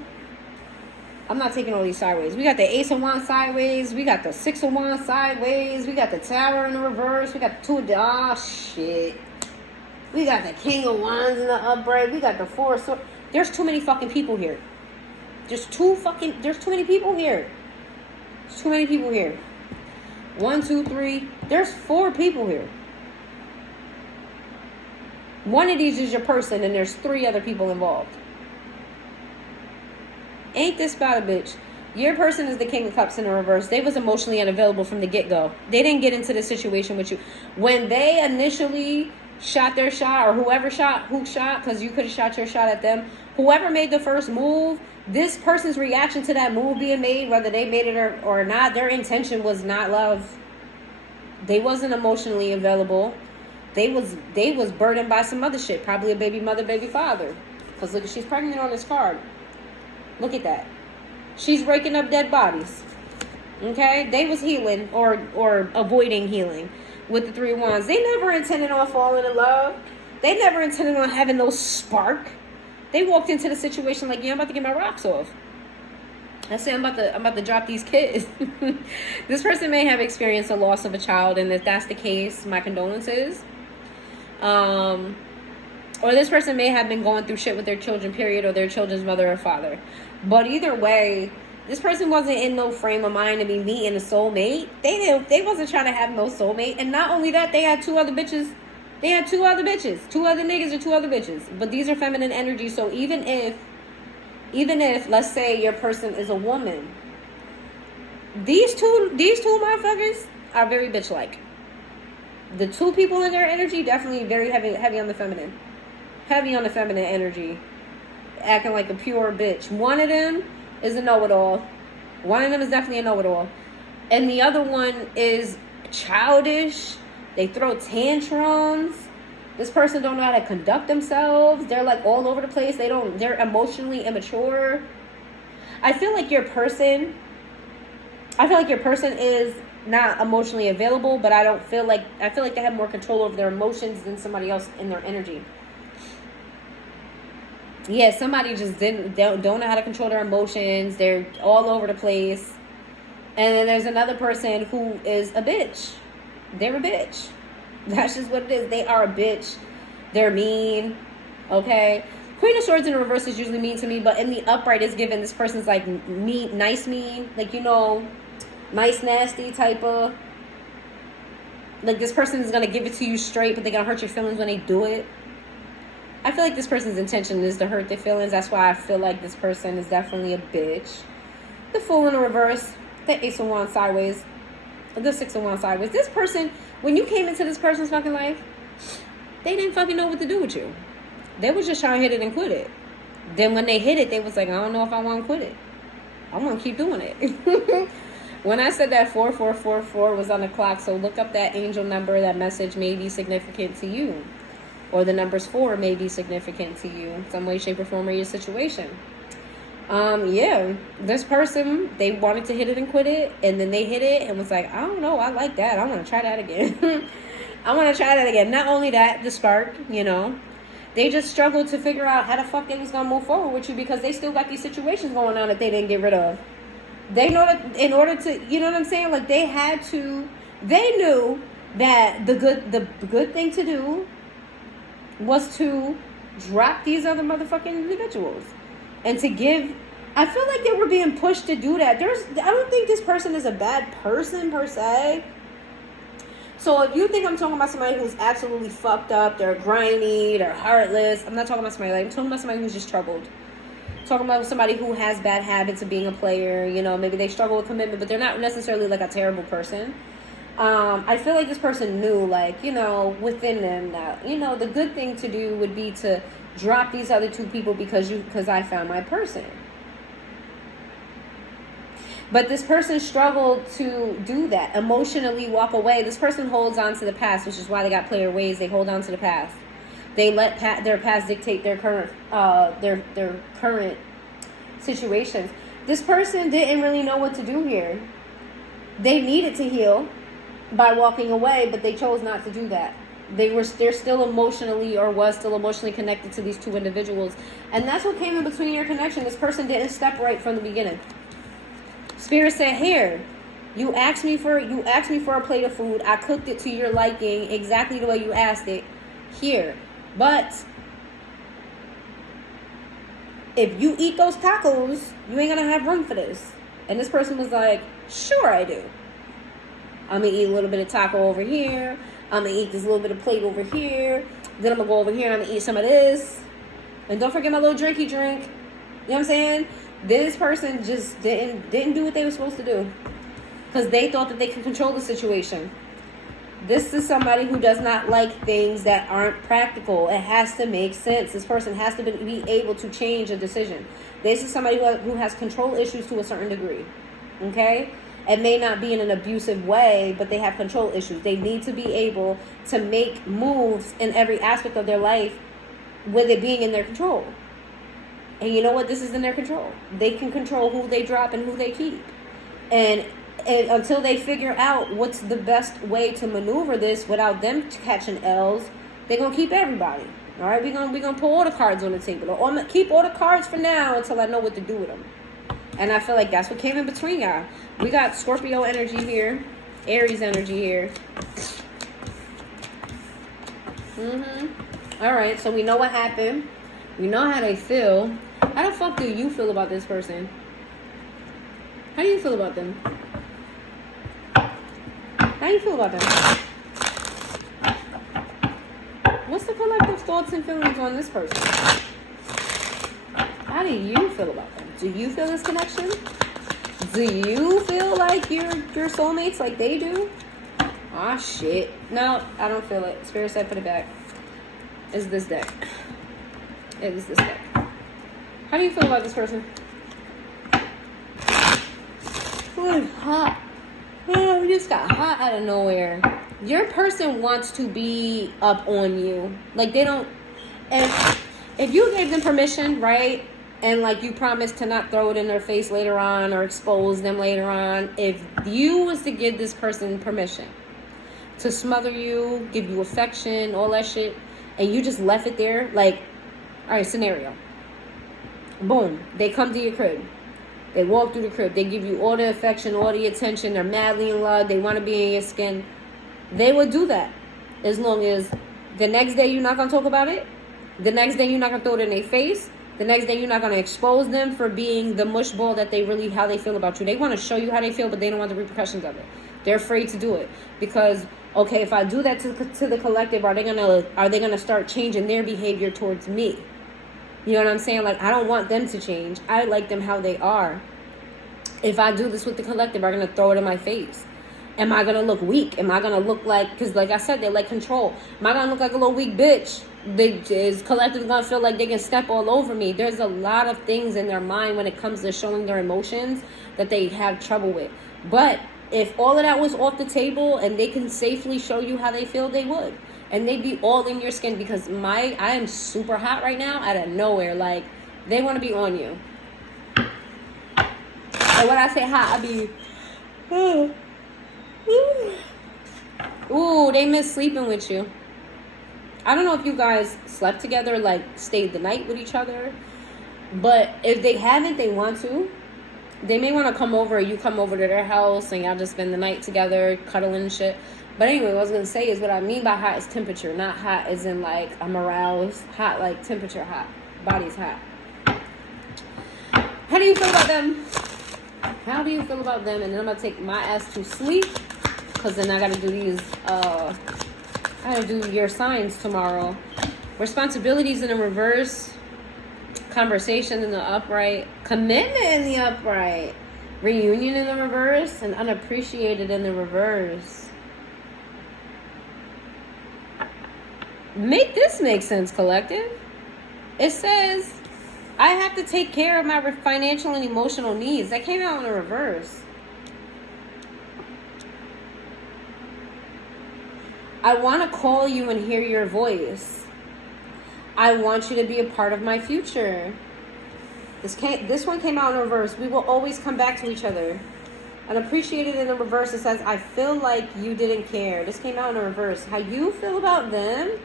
I'm not taking all these sideways. We got the Ace of wands sideways. We got the 6 of wands sideways. We got the Tower in the reverse. We got the 2 of... Oh, shit. We got the King of wands in the upright. We got the 4 of swords. There's too many fucking people here. There's too many people here. There's too many people here. 1, 2, 3. There's 4 people here. One of these is your person and there's 3 other people involved. Ain't this about a bitch? Your person is the King of cups in the reverse. They was emotionally unavailable from the get-go. They didn't get into the situation with you. When they initially shot their shot, or who shot, because you could have shot your shot at them. Whoever made the first move, this person's reaction to that move being made, whether they made it or not, their intention was not love. They wasn't emotionally available. They was burdened by some other shit, probably a baby mother, baby father. Because look, she's pregnant on this card. Look at that. She's raking up dead bodies. Okay? They was healing or avoiding healing with the 3 of wands. They never intended on falling in love. They never intended on having no spark. They walked into the situation like, yeah, I'm about to get my rocks off. I say I'm about to drop these kids. This person may have experienced a loss of a child, and if that's the case, my condolences. Or this person may have been going through shit with their children, period, or their children's mother or father. But either way, this person wasn't in no frame of mind to be meeting a soulmate. They wasn't trying to have no soulmate. And not only that, they had 2 other bitches. They had 2 other bitches. 2 other niggas or 2 other bitches. But these are feminine energy. So even if, let's say your person is a woman, these two motherfuckers are very bitch-like. The 2 people in their energy, definitely very heavy on the feminine. Heavy on the feminine energy. Acting like a pure bitch. One of them is a know-it-all. One of them is definitely a know-it-all. And the other one is childish. They throw tantrums. This person don't know how to conduct themselves. They're like all over the place. They're emotionally immature. I feel like your person is not emotionally available, but I feel like they have more control over their emotions than somebody else in their energy. Yeah, somebody just don't know how to control their emotions. They're all over the place. And then there's another person who is a bitch. They're a bitch. That's just what it is. They are a bitch. They're mean. Okay? Queen of Swords in the reverse is usually mean to me, but in the upright is given this person's like mean, nice mean. Like, you know, nice nasty type of. Like, this person is going to give it to you straight, but they're going to hurt your feelings when they do it. I feel like this person's intention is to hurt their feelings. That's why I feel like this person is definitely a bitch. The Fool in the reverse. The Ace of Wands sideways. The 6 of Wands sideways. This person, when you came into this person's fucking life, they didn't fucking know what to do with you. They was just trying to hit it and quit it. Then when they hit it, they was like, I don't know if I want to quit it. I want to keep doing it. When I said that 4444 was on the clock, so look up that angel number. That message may be significant to you. Or the numbers 4 may be significant to you. Some way, shape, or form, or your situation. Yeah, this person, they wanted to hit it and quit it, and then they hit it and was like, I don't know, I like that, I want to try that again. I want to try that again. Not only that, the spark, you know, they just struggled to figure out how the fuck they was going to move forward with you, because they still got these situations going on that they didn't get rid of. They know that in order to, you know what I'm saying, like they knew that the good thing to do was to drop these other motherfucking individuals. And to give, I feel like they were being pushed to do that. I don't think this person is a bad person per se. So if you think I'm talking about somebody who's absolutely fucked up, they're grimy, they're heartless, I'm not talking about somebody like, I'm talking about somebody who's just troubled. I'm talking about somebody who has bad habits of being a player, you know, maybe they struggle with commitment, but they're not necessarily like a terrible person. I feel like this person knew, like, you know, within them that, you know, the good thing to do would be to drop these other two people because I found my person. But this person struggled to do that, emotionally walk away. This person holds on to the past, which is why they got player ways. They hold on to the past. They let their past dictate their current their current situations. This person didn't really know what to do here. They needed to heal by walking away, but they chose not to do that. They're still emotionally connected to these two individuals. And that's what came in between your connection. This person didn't step right from the beginning. Spirit said, here, you asked me for a plate of food. I cooked it to your liking, exactly the way you asked it. Here. But if you eat those tacos, you ain't gonna have room for this. And this person was like, sure I do. I'm gonna eat a little bit of taco over here. I'm going to eat this little bit of plate over here. Then I'm going to go over here and I'm going to eat some of this. And don't forget my little drinky drink. You know what I'm saying? This person just didn't do what they were supposed to do. Because they thought that they could control the situation. This is somebody who does not like things that aren't practical. It has to make sense. This person has to be able to change a decision. This is somebody who has control issues to a certain degree. Okay? It may not be in an abusive way, but they have control issues. They need to be able to make moves in every aspect of their life with it being in their control. And you know what? This is in their control. They can control who they drop and who they keep. And until they figure out what's the best way to maneuver this without them catching L's, they're going to keep everybody. All right? We're gonna put all the cards on the table. Or I'm going to keep all the cards for now until I know what to do with them. And I feel like that's what came in between y'all. We got Scorpio energy here. Aries energy here. All right, so we know what happened. We know how they feel. How the fuck do you feel about this person? How do you feel about them? How do you feel about them? What's the collective thoughts and feelings on this person? How do you feel about them? Do you feel this connection? Do you feel like you're soulmates like they do? Ah, shit. No, I don't feel it. Spirit said put it back. It's this deck. It is this deck. How do you feel about this person? Ooh, hot. Oh, we just got hot out of nowhere. Your person wants to be up on you. Like, they don't... If you gave them permission, right? And, like, you promised to not throw it in their face later on or expose them later on. If you was to give this person permission to smother you, give you affection, all that shit, and you just left it there, like, all right, scenario. Boom. They come to your crib. They walk through the crib. They give you all the affection, all the attention. They're madly in love. They want to be in your skin. They would do that. As long as the next day you're not going to talk about it. The next day you're not going to throw it in their face. The next day you're not going to expose them for being the mush ball that how they feel about you. They want to show you how they feel, but they don't want the repercussions of it. They're afraid to do it. Because, okay, if I do that to the collective, are they gonna start changing their behavior towards me? You know what I'm saying? Like, I don't want them to change. I like them how they are. If I do this with the collective, I'm going to throw it in my face. Am I gonna look weak? Am I gonna look like, because like I said, they like control. Am I gonna look like a little weak bitch? Is collective gonna feel like they can step all over me? There's a lot of things in their mind when it comes to showing their emotions that they have trouble with. But if all of that was off the table and they can safely show you how they feel, they would. And they'd be all in your skin, because I am super hot right now out of nowhere. Like, they want to be on you. And when I say hot, I be... Ooh, they miss sleeping with you. I don't know if you guys slept together, like stayed the night with each other. But if they haven't, they want to. They may want to come over, or you come over to their house and y'all just spend the night together, cuddling and shit. But anyway, what I was going to say is, what I mean by hot is temperature. Not hot as in like I'm aroused. Hot like temperature hot. Body's hot. How do you feel about them? How do you feel about them? And then I'm going to take my ass to sleep, because then I got to do these, I got to do your signs tomorrow. Responsibilities in the reverse. Conversation in the upright. Commitment in the upright. Reunion in the reverse. And unappreciated in the reverse. Make this make sense, collective. It says, I have to take care of my financial and emotional needs. That came out in the reverse. I want to call you and hear your voice. I want you to be a part of my future. This one came out in reverse. We will always come back to each other. Unappreciated in the reverse, it says, I feel like you didn't care. This came out in reverse. How you feel about them?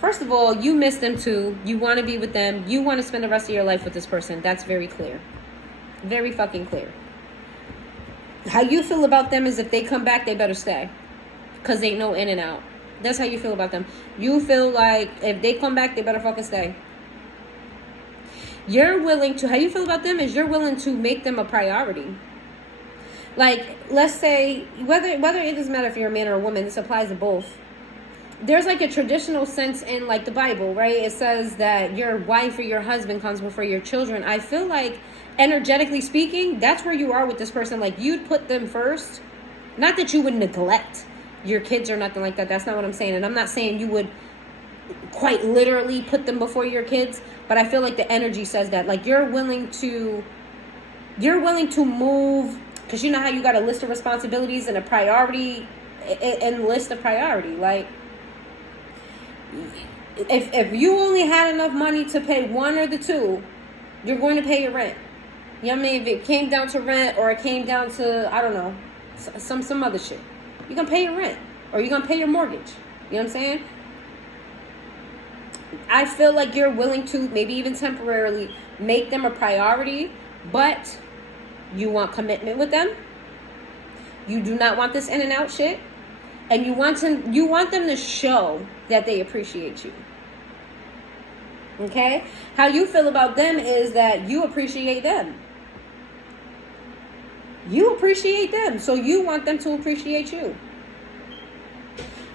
First of all, you miss them too. You want to be with them. You want to spend the rest of your life with this person. That's very clear. Very fucking clear. How you feel about them is, if they come back, they better stay. Because they know in and out. That's how you feel about them. You feel like if they come back, they better fucking stay. You're willing to... How you feel about them is you're willing to make them a priority. Like, let's say, whether it doesn't matter if you're a man or a woman, this applies to both. There's like a traditional sense in like the Bible, right? It says that your wife or your husband comes before your children. I feel like, energetically speaking, that's where you are with this person. Like, you'd put them first. Not that you would neglect your kids or nothing like that. That's not what I'm saying. And I'm not saying you would quite literally put them before your kids. But I feel like the energy says that. Like, you're willing to move. Because you know how you got a list of responsibilities and a priority and list of priority. Like, if you only had enough money to pay one or the two, you're going to pay your rent. You know what I mean? If it came down to rent, or it came down to, I don't know, some other shit, you're going to pay your rent, or you're going to pay your mortgage. You know what I'm saying? I feel like you're willing to, maybe even temporarily, make them a priority, but you want commitment with them. You do not want this in and out shit. And you want them to show that they appreciate you. Okay? How you feel about them is that you appreciate them. You appreciate them, so you want them to appreciate you.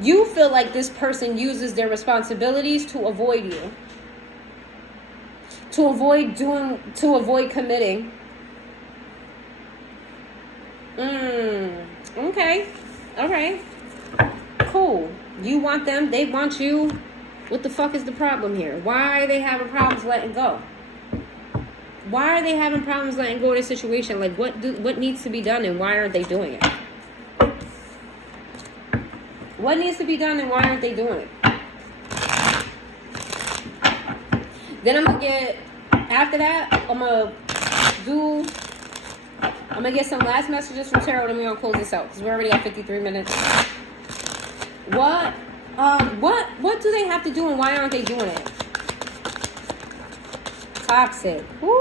You feel like this person uses their responsibilities to avoid you. To avoid committing. Okay. Alright. Cool. You want them, they want you. What the fuck is the problem here? Why are they having problems letting go? Why are they having problems letting go of this situation? Like, what needs to be done, and why aren't they doing it? What needs to be done, and why aren't they doing it? Then I'm gonna get, after that, I'm gonna get some last messages from Tarot, and we're gonna close this out because we're already at 53 minutes. What do they have to do, and why aren't they doing it? Toxic. Woo,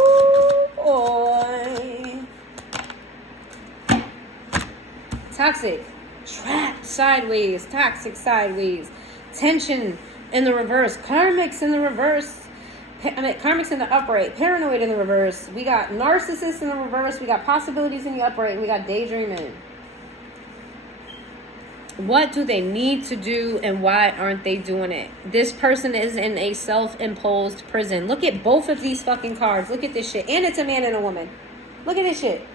boy. Toxic. Trapped sideways. Toxic sideways. Tension in the reverse. Karmics in the reverse. Karmics in the upright. Paranoid in the reverse. We got narcissists in the reverse. We got possibilities in the upright. And we got daydreaming. What do they need to do, and why aren't they doing it? This person is in a self-imposed prison. Look at both of these fucking cards. Look at this shit. And it's a man and a woman. Look at this shit.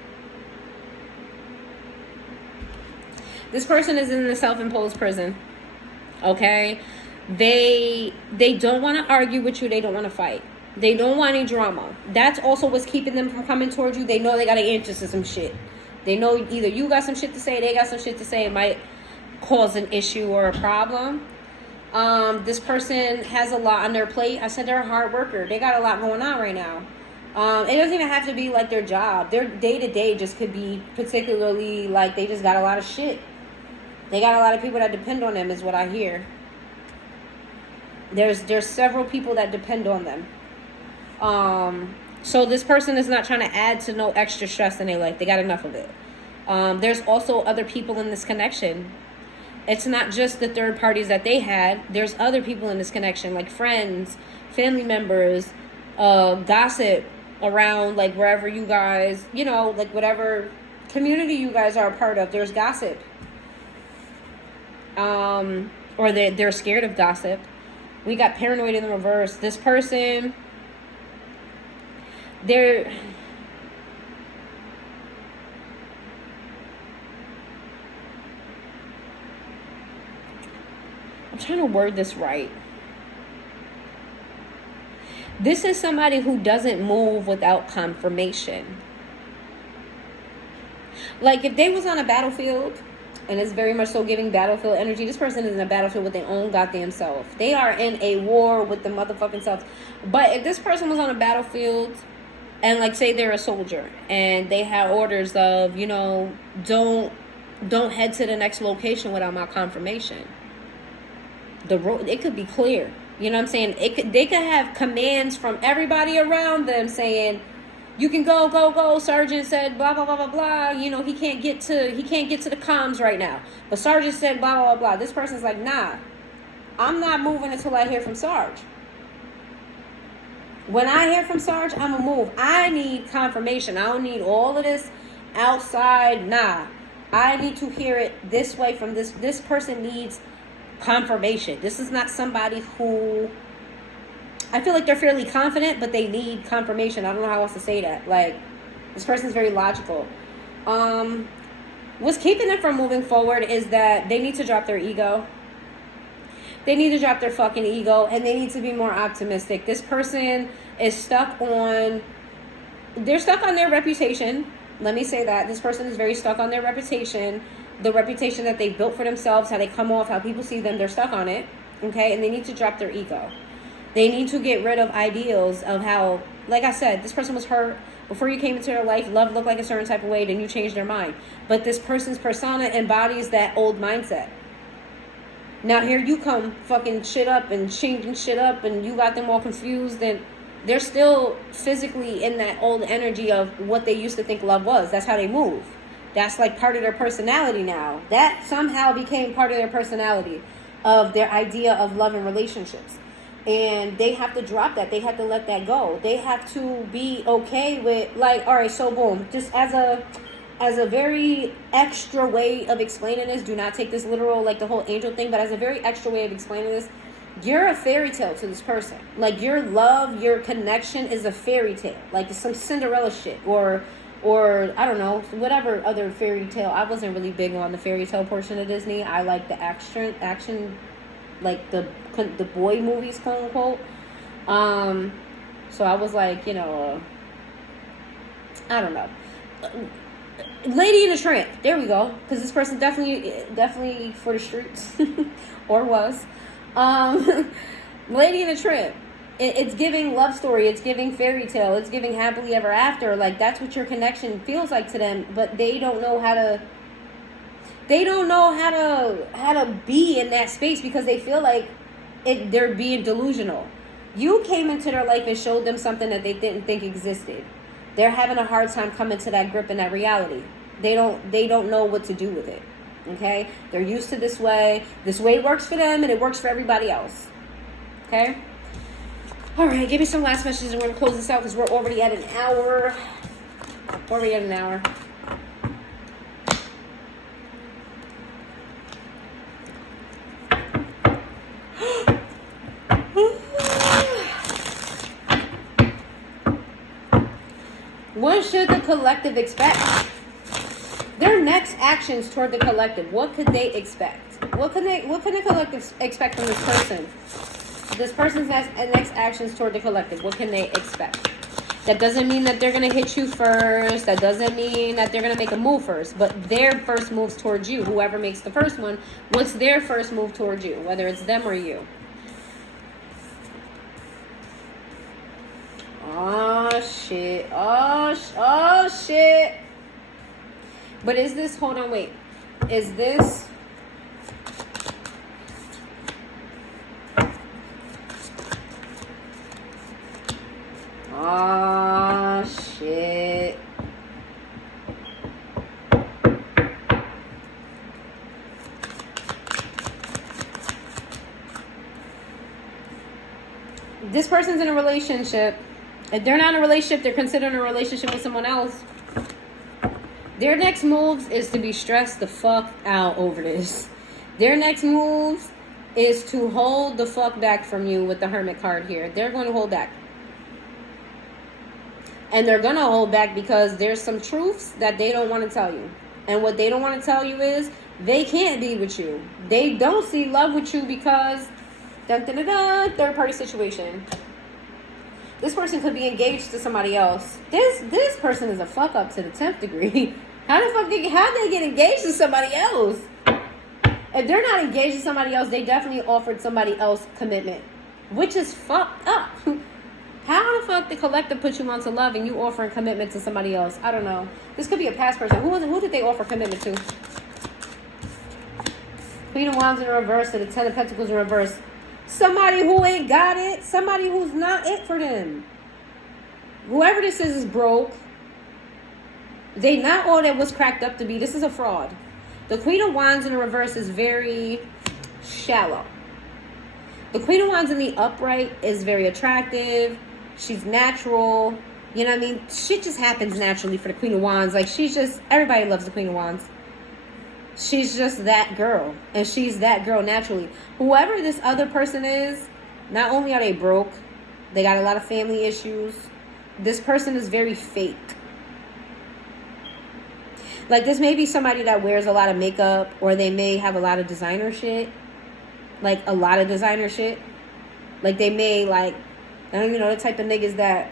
This person is in a self-imposed prison. Okay? They don't want to argue with you. They don't want to fight. They don't want any drama. That's also what's keeping them from coming towards you. They know they got to answer to some shit. They know either you got some shit to say, they got some shit to say. It might cause an issue or a problem. This person has a lot on their plate. I said they're a hard worker. They got a lot going on right now. It doesn't even have to be like their job. Their day-to-day just could be particularly like they just got a lot of shit. They got a lot of people that depend on them is what I hear. There's several people that depend on them. So this person is not trying to add to no extra stress in their life. They got enough of it. There's also other people in this connection. It's not just the third parties that they had. There's other people in this connection, like friends, family members, gossip around, like wherever you guys, you know, like whatever community you guys are a part of, there's gossip. Or they're scared of gossip. We got paranoid in the reverse. This person, I'm trying to word this right. This is somebody who doesn't move without confirmation. Like if they was on a battlefield, and it's very much so giving battlefield energy, this person is in a battlefield with their own goddamn self. They are in a war with the motherfucking self. But if this person was on a battlefield, and like say they're a soldier, and they have orders of, you know, don't head to the next location without my confirmation. The road, it could be clear. You know what I'm saying? They could have commands from everybody around them saying, you can go. Sergeant said blah blah blah blah blah. You know, he can't get to the comms right now. But Sergeant said blah blah blah. This person's like, nah, I'm not moving until I hear from Sarge. When I hear from Sarge, I'm gonna move. I need confirmation. I don't need all of this outside. Nah, I need to hear it this way from this. This person needs confirmation. This is not somebody who, I feel like they're fairly confident, but they need confirmation. I don't know how else to say that. Like, this person's very logical. What's keeping them from moving forward is that they need to drop their ego. They need to drop their fucking ego, and they need to be more optimistic. This person is stuck on their reputation. Let me say that. This person is very stuck on their reputation. The reputation that they built for themselves, how they come off, how people see them, they're stuck on it. Okay? And they need to drop their ego. They need to get rid of ideals of how, like I said, this person was hurt. Before you came into their life, love looked like a certain type of way, then you changed their mind. But this person's persona embodies that old mindset. Now here you come fucking shit up and changing shit up, and you got them all confused, and they're still physically in that old energy of what they used to think love was. That's how they move. That's like part of their personality now. That somehow became part of their personality, of their idea of love and relationships. And they have to drop that. They have to let that go. They have to be okay with, like, all right, so boom. Just as a very extra way of explaining this, do not take this literal, like the whole angel thing, but as a very extra way of explaining this, you're a fairy tale to this person. Like, your love, your connection is a fairy tale. Like, some Cinderella shit, or I don't know, whatever other fairy tale. I wasn't really big on the fairy tale portion of Disney. I like the action, like the boy movies, quote unquote. So I was like, you know, I don't know. Lady in a Tramp. There we go. Because this person definitely for the streets, or was. Lady in a Tramp. It's giving love story. It's giving fairy tale. It's giving happily ever after. Like, that's what your connection feels like to them. But they don't know how to. They don't know how to be in that space, because they feel like they're being delusional. You came into their life and showed them something that they didn't think existed. They're having a hard time coming to that grip in that reality. They don't know what to do with it. Okay? They're used to this way. This way works for them, and it works for everybody else. Okay? All right, give me some last messages, and we're going to close this out because we're already at an hour. What should the collective expect? Their next actions toward the collective. What could they expect? What can the collective expect from this person? This person's next actions toward the collective. What can they expect? That doesn't mean that they're going to hit you first. That doesn't mean that they're going to make a move first. But their first moves towards you, whoever makes the first one, what's their first move towards you? Whether it's them or you. Oh, shit. Oh, shit. But is this... Hold on, wait. Is this... Oh, shit. This person's in a relationship. If they're not in a relationship, they're considering a relationship with someone else. Their next moves is to be stressed the fuck out over this. Their next moves is to hold the fuck back from you with the Hermit card here. They're going to hold back. And they're going to hold back because there's some truths that they don't want to tell you. And what they don't want to tell you is they can't be with you. They don't see love with you because third party situation. This person could be engaged to somebody else. This person is a fuck up to the 10th degree. How they get engaged to somebody else? If they're not engaged to somebody else, they definitely offered somebody else commitment, which is fucked up. How the fuck the collective put you onto love and you offering commitment to somebody else? I don't know. This could be a past person. Who did they offer commitment to? Queen of Wands in reverse to the 10 of Pentacles in reverse. Somebody who ain't got it. Somebody who's not it for them. Whoever this is broke. They not all that was cracked up to be. This is a fraud. The Queen of Wands in the reverse is very shallow. The Queen of Wands in the upright is very attractive. She's natural. You know what I mean? Shit just happens naturally for the Queen of Wands. Like, she's just... Everybody loves the Queen of Wands. She's just that girl. And she's that girl naturally. Whoever this other person is, not only are they broke, they got a lot of family issues. This person is very fake. Like, this may be somebody that wears a lot of makeup, or they may have a lot of designer shit. Like, a lot of designer shit. Like, they may, like, I don't even know, the type of niggas that,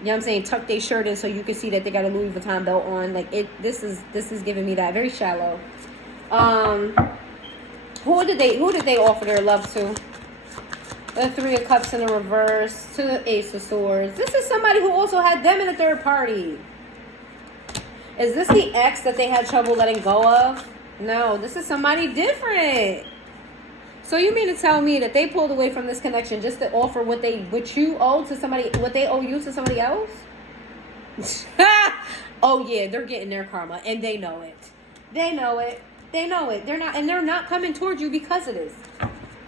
you know what I'm saying, tuck their shirt in so you can see that they got a Louis Vuitton belt on. Like, this is giving me that. Very shallow. Who did they offer their love to? The Three of Cups in the reverse to the Ace of Swords. This is somebody who also had them in a third party. Is this the ex that they had trouble letting go of? No, this is somebody different. So you mean to tell me that they pulled away from this connection just to offer what you owe to somebody, what they owe you to somebody else? Oh yeah, they're getting their karma, and they know it. They know it. They know it. They're not coming towards you because of this.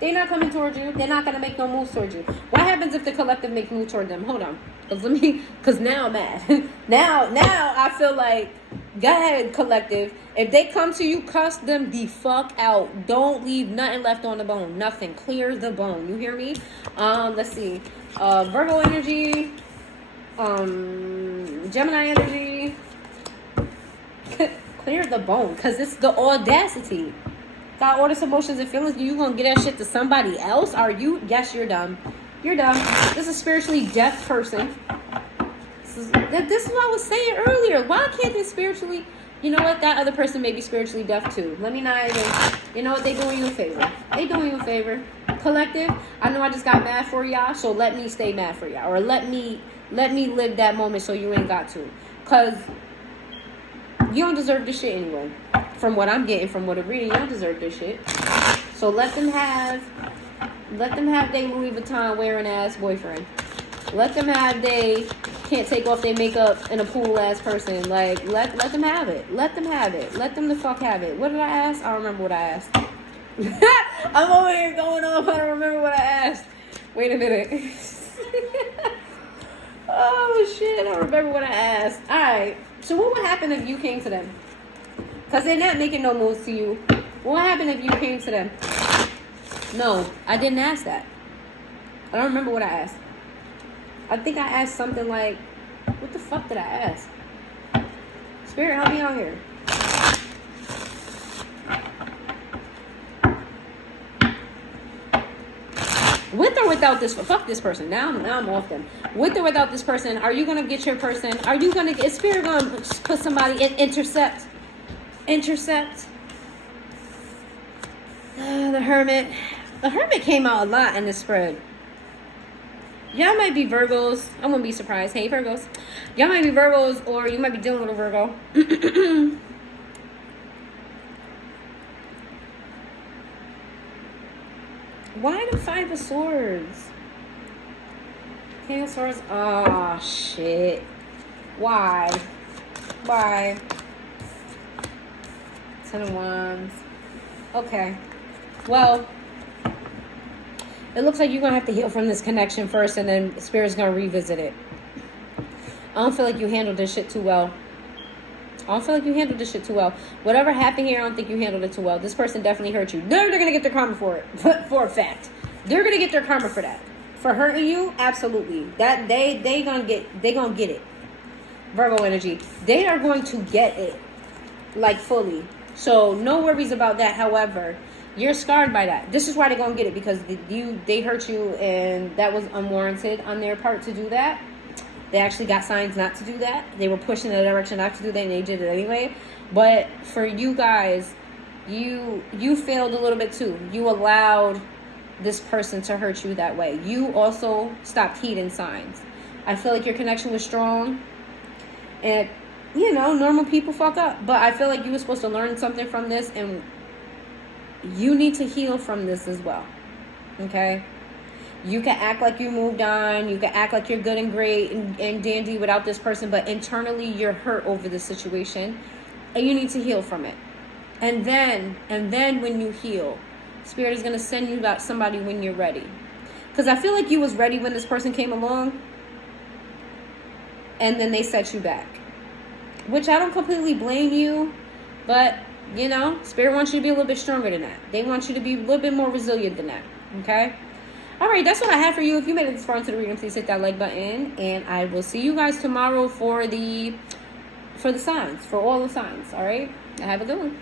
They're not coming towards you. They're not gonna make no moves towards you. What happens if the collective make moves toward them? Hold on, cause now I'm mad. now I feel like, go ahead, collective. If they come to you, cuss them the fuck out. Don't leave nothing left on the bone. Nothing. Clear the bone. You hear me? Let's see. Virgo energy. Gemini energy. Clear the bone, cause it's the audacity. Got all this emotions and feelings. You gonna get that shit to somebody else? Are you? Yes, you're dumb. You're dumb. This is a spiritually deaf person. This is what I was saying earlier. Why can't they spiritually? You know what? That other person may be spiritually deaf too. Let me not even. You know what? They doing you a favor. They doing you a favor. Collective. I know I just got mad for y'all, so let me stay mad for y'all, or let me live that moment so you ain't got to. Cause you don't deserve this shit anyway. From what I'm getting from what I'm reading, you don't deserve this shit. So let them have their Louis Vuitton wearing ass boyfriend. Let them have they can't take off their makeup in a pool ass person. Like, let them have it. Let them have it. Let them the fuck have it. What did I ask? I don't remember what I asked. I'm over here going off. I don't remember what I asked. Wait a minute. Oh shit, I don't remember what I asked. Alright. So what would happen if you came to them? Because they're not making no moves to you. What would happen if you came to them? No, I didn't ask that. I don't remember what I asked. I think I asked something like, what the fuck did I ask? Spirit, help me out here. With or without this, fuck this person. Now I'm off them. With or without this person, are you going to get your person? Are you going to get, is Spirit going to put somebody in intercept? Intercept. The Hermit. The Hermit came out a lot in this spread. Y'all might be Virgos. I wouldn't be surprised. Hey, Virgos. Y'all might be Virgos, or you might be dealing with a Virgo. Why the Five of Swords? King of Swords. Oh, shit. Why? Why? Ten of Wands. Okay. Well, it looks like you're going to have to heal from this connection first, and then Spirit's going to revisit it. I don't feel like you handled this shit too well. Whatever happened here, I don't think you handled it too well. This person definitely hurt you. They're going to get their karma for it, for a fact. They're going to get their karma for that. For hurting you, absolutely. That they going to get it. Virgo energy. They are going to get it, like, fully. So no worries about that. However, you're scarred by that. This is why they're going to get it, because they hurt you, and that was unwarranted on their part to do that. They actually got signs not to do that. They were pushing in the direction not to do that, and they did it anyway. But for you guys, you failed a little bit too. You allowed this person to hurt you that way. You also stopped heeding signs. I feel like your connection was strong, and you know, normal people fuck up. But I feel like you were supposed to learn something from this, and you need to heal from this as well. Okay? You can act like you moved on. You can act like you're good and great and dandy without this person. But internally, you're hurt over the situation. And you need to heal from it. And then when you heal, Spirit is going to send you out somebody when you're ready. Because I feel like you was ready when this person came along. And then they set you back. Which I don't completely blame you. But, you know, Spirit wants you to be a little bit stronger than that. They want you to be a little bit more resilient than that. Okay? All right, that's what I have for you. If you made it this far into the reading, please hit that like button. And I will see you guys tomorrow for the signs, for all the signs. All right? Have a good one.